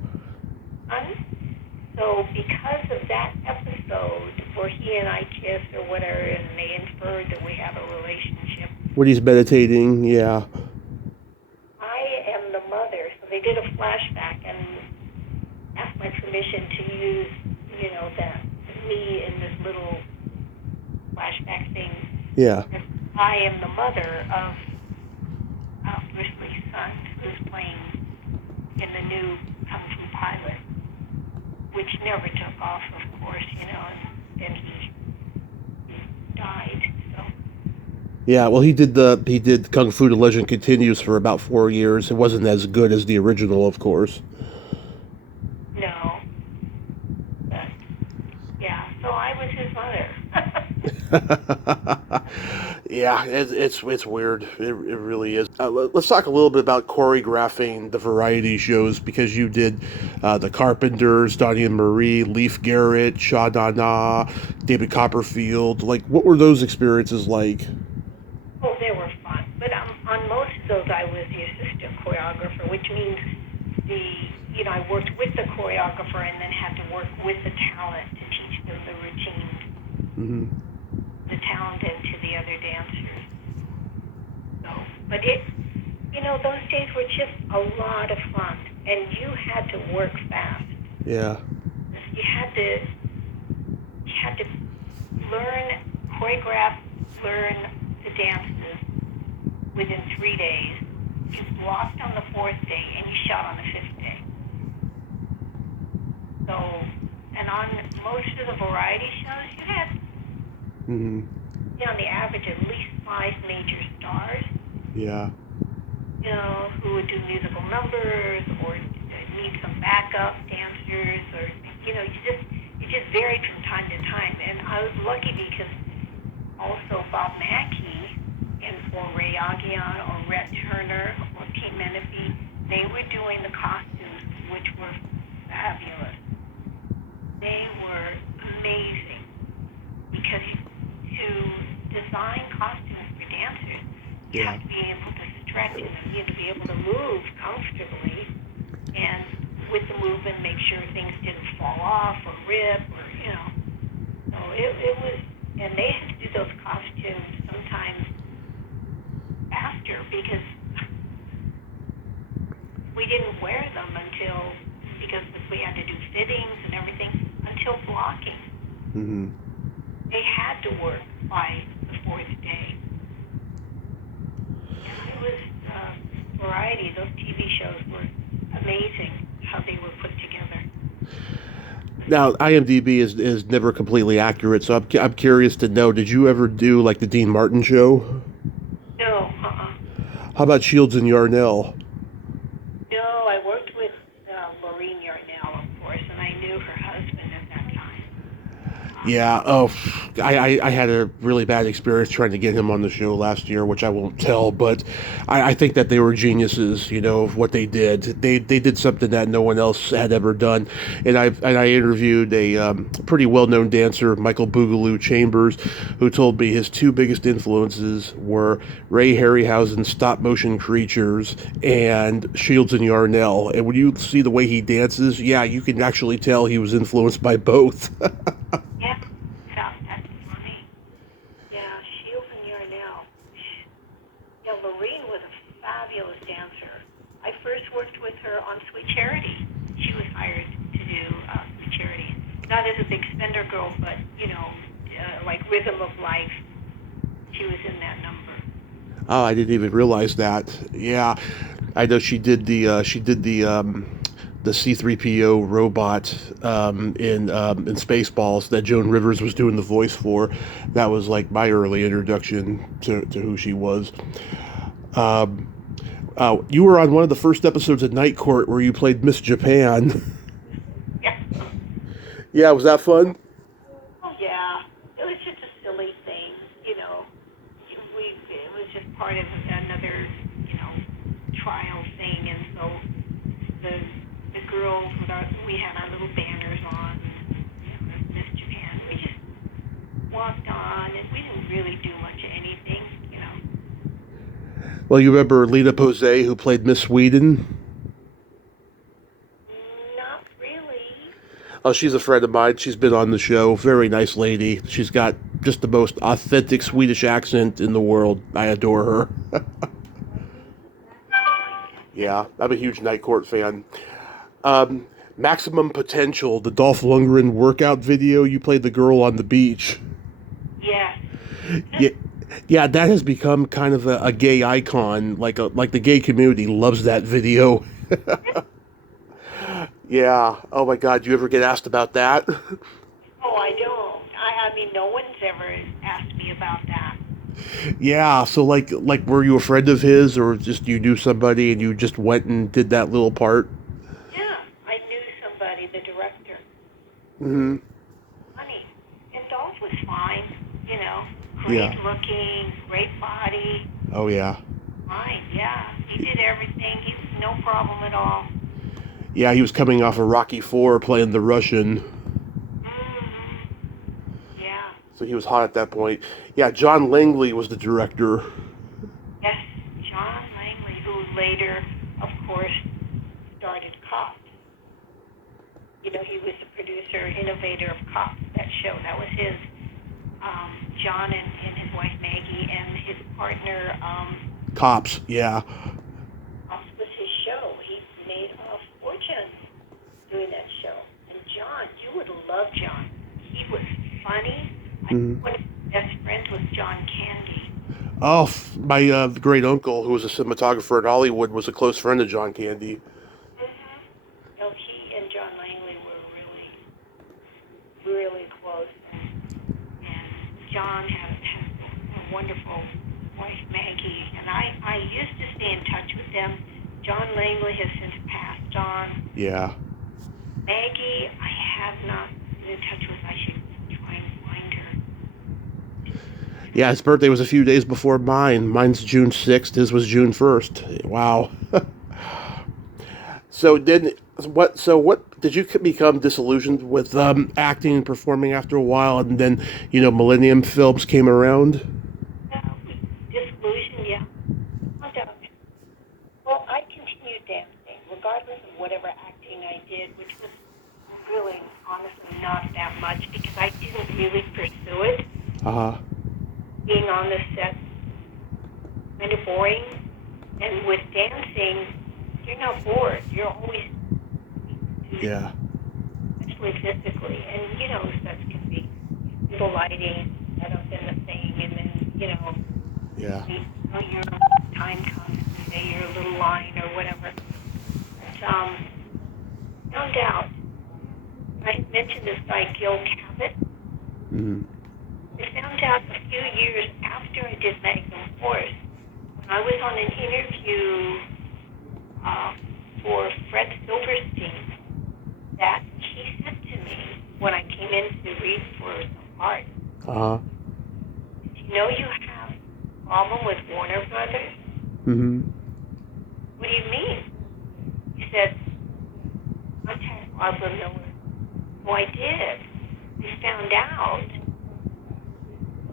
So because of that episode where he and I kiss or whatever, and they inferred that we have a relationship. When he's meditating, yeah. I am the mother, so they did a flashback and asked my permission to use, that me in this little flashback thing. Yeah. I am the mother of Bruce Lee's son, who's playing in the new Kung Fu Pilot, which never took off, of course, and then he died. So. Yeah, well, he did Kung Fu: The Legend Continues for about 4 years. It wasn't as good as the original, of course. No. But, yeah, so I was his mother. Yeah, it's weird. It really is. Let's talk a little bit about choreographing the variety shows, because you did The Carpenters, Donnie and Marie, Leif Garrett, Sha Na Na, David Copperfield. Like, what were those experiences like? Oh, they were fun. But on most of those, I was the assistant choreographer, which means I worked with the choreographer and then had to work with the talent to teach them the routines. Mm-hmm. The talent and to the other dancers. So, but those days were just a lot of fun, and you had to work fast. Yeah. You had to choreograph, learn the dances within 3 days. You blocked on the 4th day, and you shot on the 5th day. So, and on most of the variety shows, you had, Mm-hmm. on the average, at least 5 major stars. Yeah. Who would do musical numbers or need some backup dancers, or it just varied from time to time. And I was lucky because also Bob Mackey and or Ray Aguian or Rhett Turner or Pete Menefee, they were doing the costumes, which were fabulous. They were amazing because to design costumes for dancers, you have to be able to stretch and you have to be able to move comfortably, and with the movement, make sure things didn't fall off or rip or, you know. So it was, and they had to do those costumes sometimes faster because we didn't wear them because we had to do fittings and everything until blocking. Mm-hmm. They had to work by the fourth day. Yeah, it was variety. Those TV shows were amazing how they were put together. Now, IMDb is never completely accurate, so I'm curious to know, did you ever do, like, the Dean Martin show? No, How about Shields and Yarnell? No, I worked with Maureen Yarnell, of course, and I knew her husband at that time. Yeah, I had a really bad experience trying to get him on the show last year, which I won't tell, but I think that they were geniuses, of what they did. They did something that no one else had ever done, and I interviewed a pretty well-known dancer, Michael Boogaloo Chambers, who told me his two biggest influences were Ray Harryhausen's stop-motion creatures and Shields and Yarnell. And when you see the way he dances, yeah, you can actually tell he was influenced by both. Yeah, that's funny. Yeah, Shields and Yarnell. Yeah, Maureen was a fabulous dancer. I first worked with her on Sweet Charity. She was hired to do Sweet Charity. Not as a big spender girl, but, like Rhythm of Life. She was in that number. Oh, I didn't even realize that. Yeah, I know she did the C-3PO robot in Spaceballs that Joan Rivers was doing the voice for. That was like my early introduction to who she was. You were on one of the first episodes of Night Court where you played Miss Japan. Yeah. Yeah, was that fun? Oh, yeah. It was just a silly thing, It was just part of another, trial thing, and so the girls we had our little banners on, Miss Japan. We just walked on, and we didn't really do much of anything, Well, you remember Lena Pose, who played Miss Sweden? Not really. Oh, she's a friend of mine. She's been on the show. Very nice lady. She's got just the most authentic Swedish accent in the world. I adore her. Yeah, I'm a huge Night Court fan. Maximum Potential, the Dolph Lundgren workout video. You played the girl on the beach. Yeah. Yeah, yeah, that has become kind of a gay icon. Like the gay community loves that video. Yeah. Oh my God, you ever get asked about that? Oh, I don't. I mean, no one's ever asked me about that. Yeah. So like, were you a friend of his, or just you knew somebody and you just went and did that little part? Yeah, I knew somebody, the director. Mm-hmm. Funny. And Dolph was fine, great Yeah. looking, great body. Oh yeah. Fine, yeah. He did everything. He was no problem at all. Yeah, he was coming off of Rocky IV playing the Russian. Mm-hmm. Yeah. So he was hot at that point. Yeah, John Langley was the director. Yes, John Langley, who later, of course, started Cops. He was the producer, innovator of Cops, that show. That was his, John and his wife Maggie, and his partner, Cops, yeah. Cops was his show. He made a fortune doing that show. And John, you would love John. He was funny. Mm-hmm. One of his best friends was John Candy. Oh, my great uncle, who was a cinematographer in Hollywood, was a close friend of John Candy. Mm-hmm. So he and John Langley were really, really close. And John has a wonderful wife, Maggie. And I used to stay in touch with them. John Langley has since passed on. Yeah. Maggie, I have not been in touch with. I should try and find her. Yeah, his birthday was a few days before mine. Mine's June 6th. His was June 1st. Wow. So then, what? So what? Did you become disillusioned with acting and performing after a while, and then Millennium Films came around? Disillusioned, yeah. No doubt. Well, I continued dancing, regardless of whatever acting I did, which was really, honestly, not that much because I didn't really pursue it. Uh huh. Being on the set, kind of boring. And with dancing, you're not bored. You're always, Yeah. especially physically. And, sets can be the lighting, set up in the thing, and then, Yeah. your time comes to say your little line or whatever. But, found out, I had mentioned this guy, Gil Cabot. Mm-hmm. I found out a few years after I did Magnum Force, when I was on an interview for Fred Silverstein, that he said to me when I came in to read for some part, Uh huh. you have a problem with Warner Brothers? Mm-hmm. What do you mean? He said, contact Barbara Miller. So I did. I found out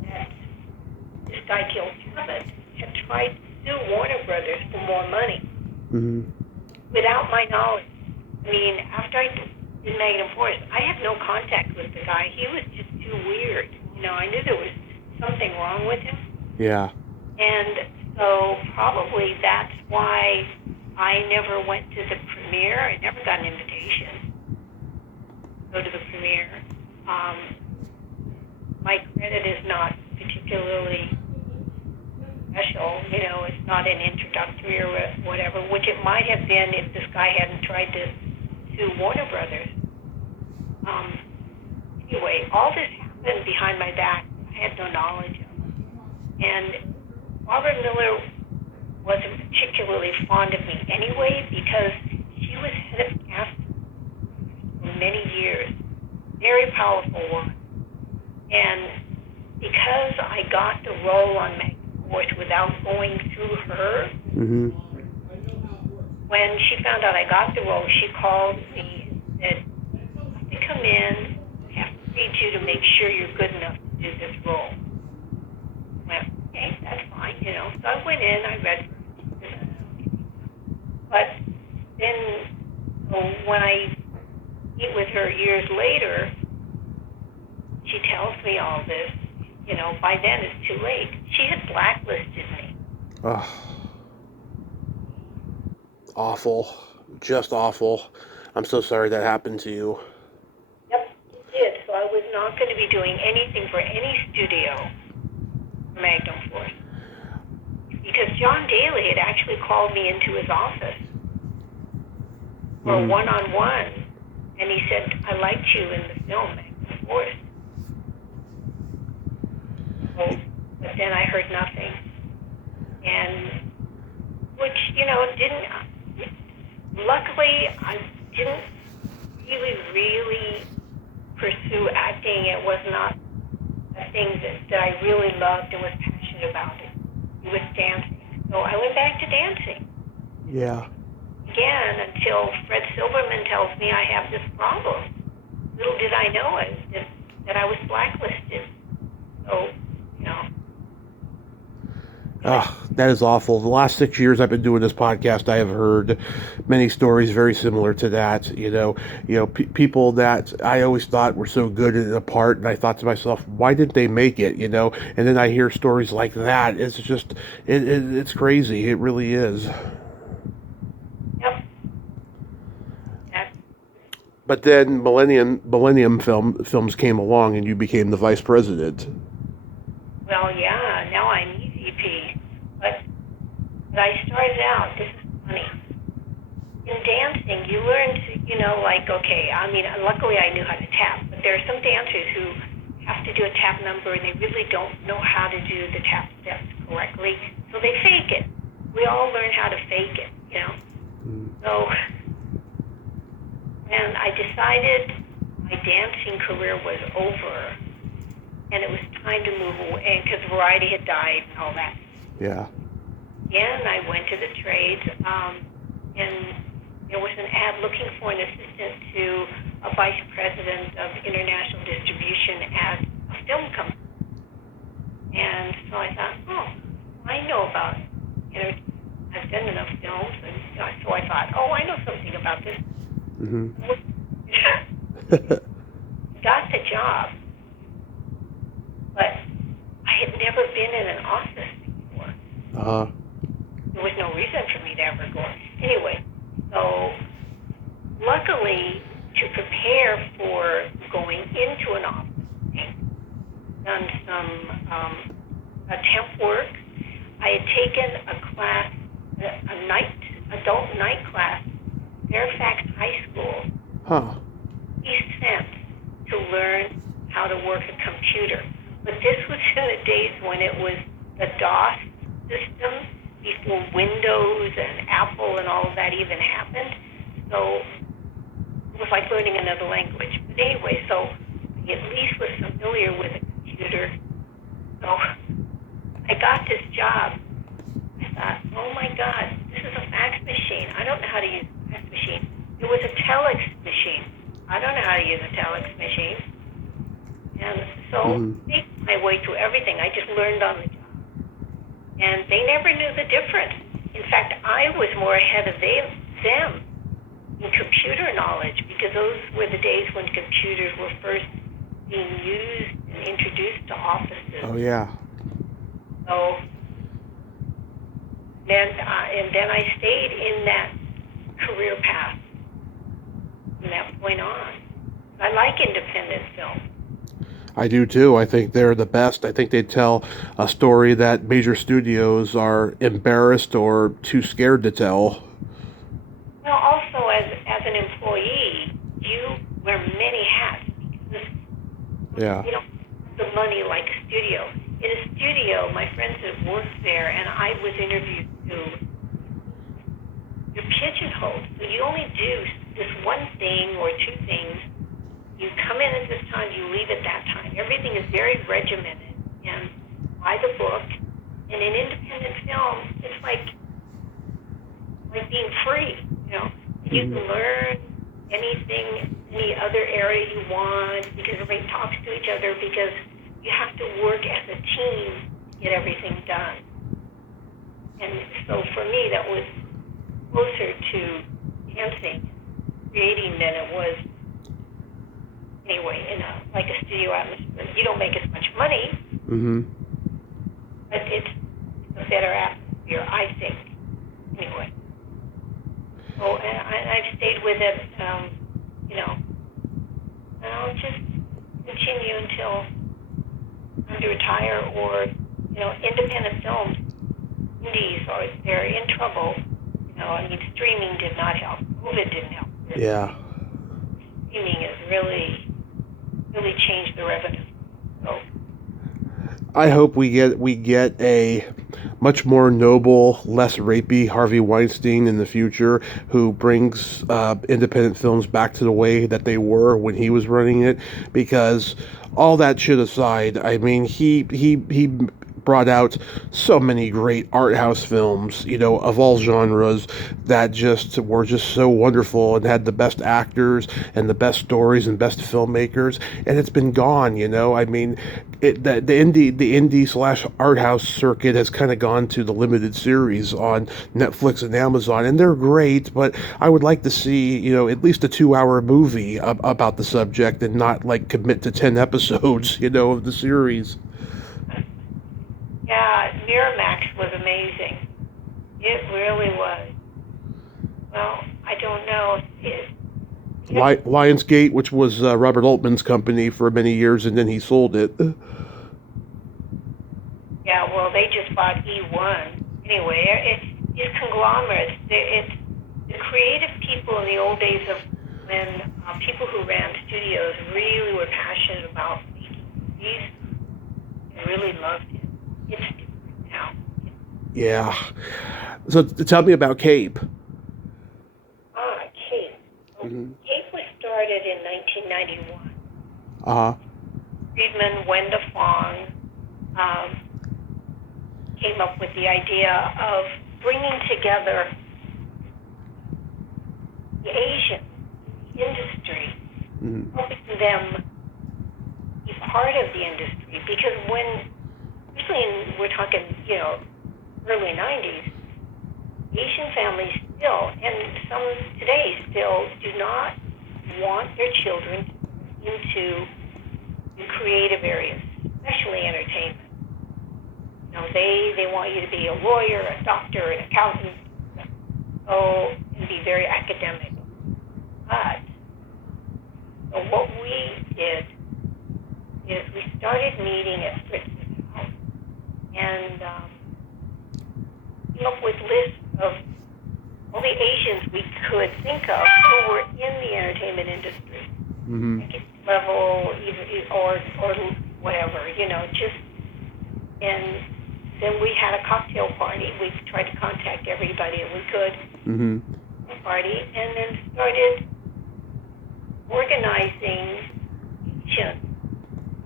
that this guy, Gil Cabot, had tried to sue Warner Brothers for more money Mm-hmm. without my knowledge. I mean, after I did Magnum Force, I had no contact with the guy. He was just too weird. I knew there was something wrong with him. Yeah. And so probably that's why I never went to the premiere. I never got an invitation to go to the premiere. My credit is not particularly special. It's not an introductory or whatever, which it might have been if this guy hadn't tried to sue Warner Brothers. Anyway, all this happened behind my back. I had no knowledge of it. And Barbara Miller wasn't particularly fond of me anyway because she was head of casting for many years. Very powerful woman. And because I got the role on Magnum Force without going through her, Mm-hmm. when she found out I got the role, she called me and said, "You have to come in. I have to read you to make sure you're good enough to do this role." I went, okay, that's fine, So I went in, I read her. But then when I meet with her years later, she tells me all this. By then it's too late. She had blacklisted me. Oh, awful. Just awful. I'm so sorry that happened to you. Yep, it did. So I was not going to be doing anything for any studio for Magnum Force. Because John Daly had actually called me into his office for a one-on-one, and he said, "I liked you in the film Magnum Force." So, but then I heard nothing. And, which, luckily I didn't really pursue acting. It was not a thing that I really loved and was passionate about. It was dancing. So I went back to dancing. Yeah. Again, until Fred Silverman tells me I have this problem. Little did I know it, that I was blacklisted. So, That is awful. The last 6 years I've been doing this podcast, I have heard many stories very similar to that. People that I always thought were so good at a part, and I thought to myself, why didn't they make it? And then I hear stories like that. It's just, it's crazy. It really is. Yep. But then Millennium Films came along, and you became the vice president. Well, yeah, now I'm EVP. But I started out, this is funny. In dancing, you learn to, luckily I knew how to tap, but there are some dancers who have to do a tap number and they really don't know how to do the tap steps correctly, so they fake it. We all learn how to fake it, So, and I decided my dancing career was over and it was time to move away because Variety had died and all that. Yeah. And I went to the trades, and there was an ad looking for an assistant to a vice president of international distribution at a film company. And so I thought, I know about, I've done enough films, and so I thought, I know something about this. Mm-hmm. Got the job, but I had never been in an office before. Uh-huh. There was no reason for me to ever go. Anyway, so luckily, to prepare for going into an office, I'd done some temp work. I had taken a class, adult night class, Fairfax High School, Huh. East Sense, to learn how to work a computer. But this was in the days when it was the DOS system, before Windows and Apple and all of that even happened. So it was like learning another language. But anyway, so I at least was familiar with a computer. So I got this job. I thought, oh my God, this is a fax machine. I don't know how to use a fax machine. It was a telex machine. I don't know how to use a telex machine. And so I made my way through everything. I just learned on the job. And they never knew the difference. In fact, I was more ahead of them in computer knowledge, because those were the days when computers were first being used and introduced to offices. Oh, yeah. So then I stayed in that career path from that point on. I like independent film. I do too. I think they're the best. I think they tell a story that major studios are embarrassed or too scared to tell. Well, also as an employee, you wear many hats, because you don't have the money like a studio. In a studio, my friends that worked there, and I was interviewed too, you're pigeonholed. So you only do this one thing or two things. You come in at this time, you leave at that time. Everything is very regimented and by the book. And in independent film, it's like being free, You can learn anything, any other area you want, because everybody talks to each other, because you have to work as a team to get everything done. And so for me, that was closer to dancing, creating than it was anyway, in like a studio atmosphere. You don't make as much money, but it's a better atmosphere, I think. Anyway. So I've stayed with it, and I'll just continue until I'm to retire, or, independent films, indies, or they're in trouble. Streaming did not help. COVID didn't help. Yeah. Streaming has really changed the revenue. So I hope we get a much more noble, less rapey Harvey Weinstein in the future, who brings independent films back to the way that they were when he was running it. Because all that shit aside, I mean, he brought out so many great art house films, of all genres, that were just so wonderful and had the best actors and the best stories and best filmmakers, and it's been gone. I mean, the indie / art house circuit has kind of gone to the limited series on Netflix and Amazon, and they're great, but I would like to see, at least a 2-hour movie about the subject, and not commit to 10 episodes, of the series. Yeah, Miramax was amazing. It really was. Well, I don't know. Lionsgate, which was Robert Altman's company for many years, and then he sold it. Yeah, well, they just bought E1. Anyway, it's conglomerates. It's the creative people in the old days of when people who ran studios really were passionate about making movies and really loved it. It's different now. Yeah. So tell me about Cape. Cape. Cape was started in 1991. Uh-huh. Friedman, Wenda Fong, came up with the idea of bringing together the Asian industry, helping them be part of the industry. Because especially we're talking, early 90s, Asian families still, and some today still, do not want their children into the creative areas, especially entertainment. They want you to be a lawyer, a doctor, an accountant, and be very academic. But so what we did is we started meeting at Fritz's house and came up with lists of all the Asians we could think of who were in the entertainment industry, level, or whatever, and then we had a cocktail party. We tried to contact everybody we could, party, and then started organizing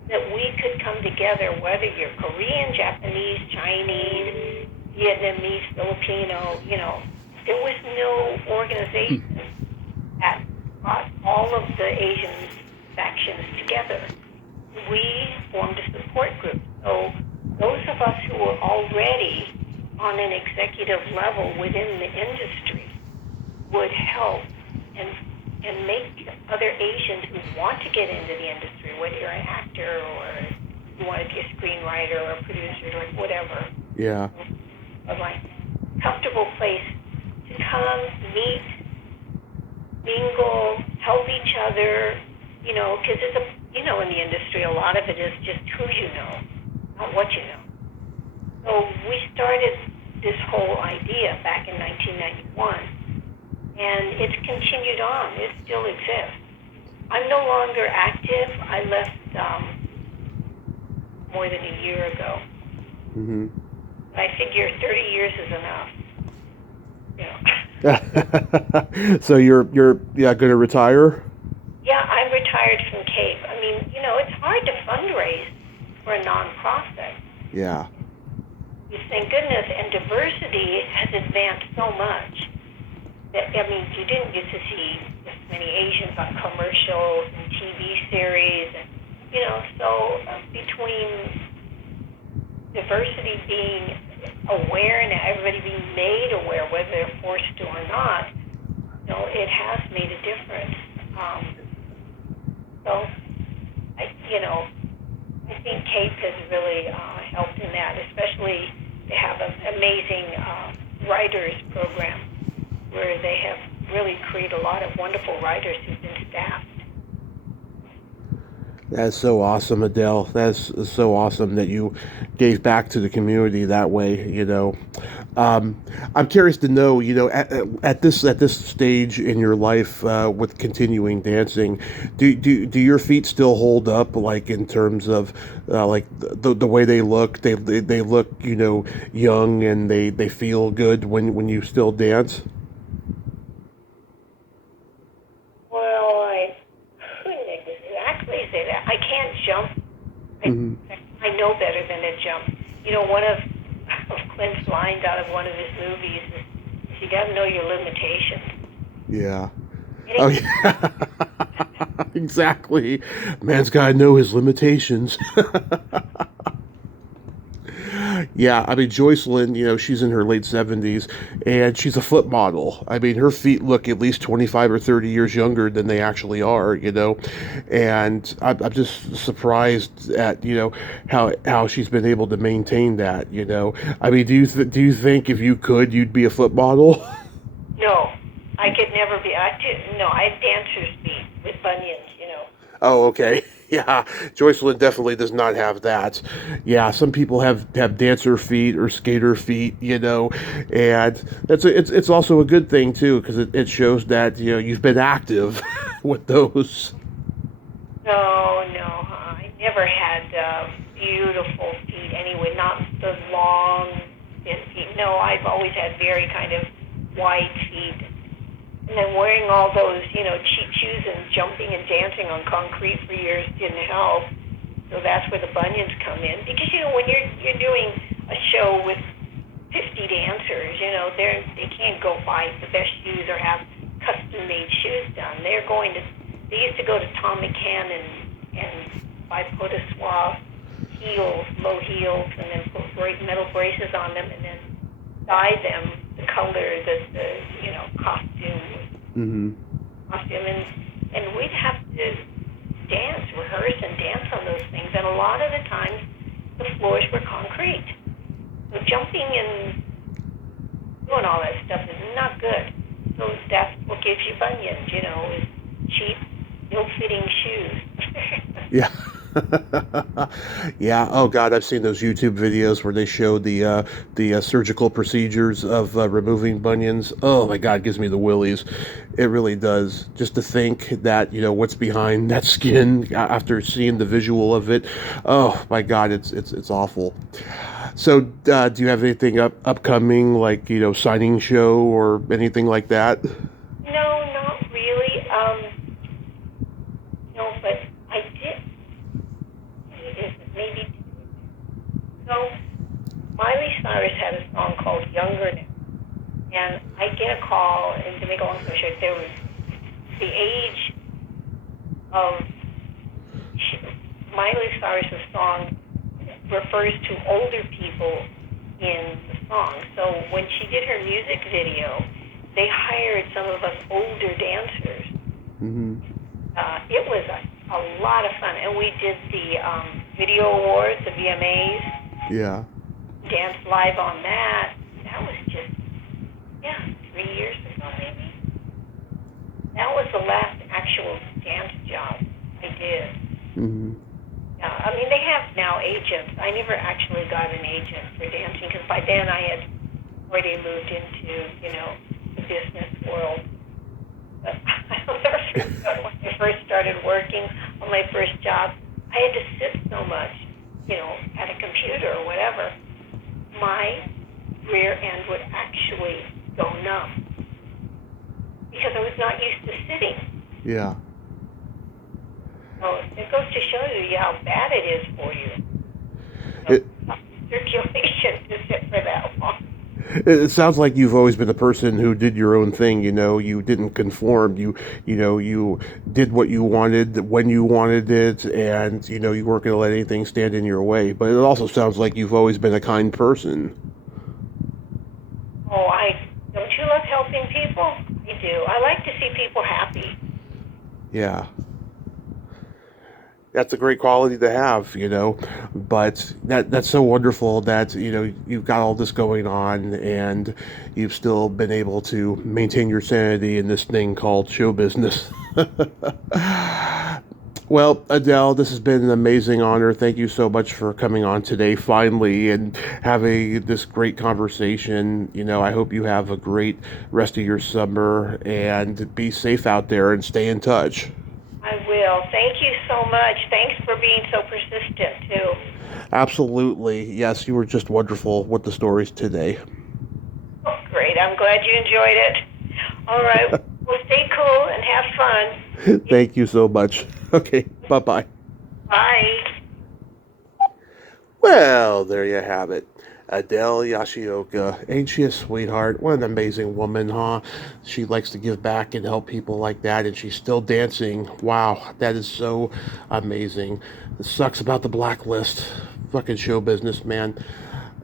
that we could come together, whether you're Korean, Japanese, Chinese, Vietnamese, Filipino, there was no organization that brought all of the Asian factions together. We formed a support group. So those of us who were already on an executive level within the industry would help and make other Asians who want to get into the industry, whether you're an actor or you want to be a screenwriter or a producer or whatever. Yeah. A comfortable place to come, meet, mingle, help each other, because it's in the industry, a lot of it is just who you know, not what you know. So we started this whole idea back in 1991, and it's continued on. It still exists. I'm no longer active. I left more than a year ago. I figure 30 years is enough. So you're going to retire? Yeah, I'm retired from CAPE. I mean, it's hard to fundraise for a nonprofit. Yeah. Thank goodness, and diversity has advanced so much that, you didn't get to see this many Asians on commercials and TV series, and, so between diversity being aware and everybody being made aware, whether they're forced to or not, it has made a difference. So, I think CAPE has really helped in that, especially they have an amazing writers program where they have really created a lot of wonderful writers who've been staffed. That's so awesome, Adele. That's so awesome that you gave back to the community that way. I'm curious to know, at this stage in your life with continuing dancing, do your feet still hold up, like in terms of like the way they look? They look, young, and they feel good when you still dance. I can't jump. I know better than to jump. One of Clint's lines out of one of his movies is, you got to know your limitations. Yeah. Oh, yeah. Exactly. Man's got to know his limitations. Yeah, Joycelyn, she's in her late 70s, and she's a foot model. Her feet look at least 25 or 30 years younger than they actually are, and I'm just surprised at, how she's been able to maintain that, do you think if you could, you'd be a foot model? No, I could never be. I have dancer's feet with bunions, Oh, okay. Yeah, Joycelyn definitely does not have that. Yeah, some people have dancer feet or skater feet, and it's also a good thing too, because it shows that you've been active with those. No, I never had beautiful feet anyway. Not the long thin feet. No, I've always had very kind of wide feet. And then wearing all those, cheap shoes and jumping and dancing on concrete for years didn't help. So that's where the bunions come in. Because, when you're doing a show with 50 dancers, they can't go buy the best shoes or have custom-made shoes done. They used to go to Tom McCann and buy Potoswap heels, low heels, and then put great metal braces on them, and then dye them the color that the costume, and we'd have to rehearse and dance on those things, and a lot of the times the floors were concrete. So jumping and doing all that stuff is not good. So that's what gives you bunions, is cheap, ill-fitting shoes. Yeah. Yeah. Oh God, I've seen those YouTube videos where they show the surgical procedures of removing bunions. Oh my God, it gives me the willies. It really does. Just to think that what's behind that skin after seeing the visual of it. Oh my God, it's awful. So, do you have anything upcoming, like signing show or anything like that? No, not really. No, but I did. Maybe. So, Miley Cyrus had a song called "Younger Now," and I get a call, and to make a long story short, there was the age of Miley Cyrus's song refers to older people in the song. So when she did her music video, they hired some of us older dancers. Mm-hmm. It was a lot of fun, and we did the video awards, the VMAs. Yeah. Danced live on that. That was just 3 years ago, maybe. That was the last actual dance job I did. Mm-hmm. I mean, they have now agents. I never actually got an agent for dancing because by then I had already moved into, the business world. But I'll never forget when I first started working on my first job, I had to sit so much, at a computer or whatever. My rear end would actually go numb because I was not used to sitting. Yeah. So it goes to show you how bad it is for you. Circulation to sit for that long. It sounds like you've always been a person who did your own thing. You didn't conform. You did what you wanted when you wanted it, and you weren't going to let anything stand in your way. But it also sounds like you've always been a kind person. Oh, don't you love helping people? I do. I like to see people happy. Yeah. That's a great quality to have, but that's so wonderful that, you've got all this going on and you've still been able to maintain your sanity in this thing called show business. Well, Adele, this has been an amazing honor. Thank you so much for coming on today, finally, and having this great conversation. I hope you have a great rest of your summer and be safe out there and stay in touch. I will. Thank you so much. Thanks for being so persistent, too. Absolutely. Yes, you were just wonderful with the stories today. Oh, great. I'm glad you enjoyed it. All right. Well, stay cool and have fun. Thank you so much. Okay. Bye-bye. Bye. Well, there you have it. Adele Yoshioka. Ain't she a sweetheart? What an amazing woman, huh? She likes to give back and help people like that, and she's still dancing. Wow, that is so amazing. It sucks about the blacklist. Fucking show business, man.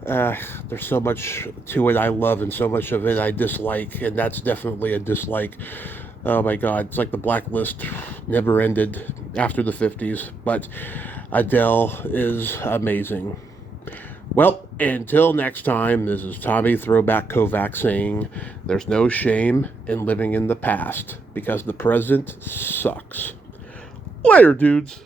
There's so much to it I love and so much of it I dislike, and that's definitely a dislike. Oh my God, it's like the blacklist never ended after the 50s, but Adele is amazing. Well, until next time, this is Tommy Throwback Kovac saying there's no shame in living in the past because the present sucks. Later, dudes.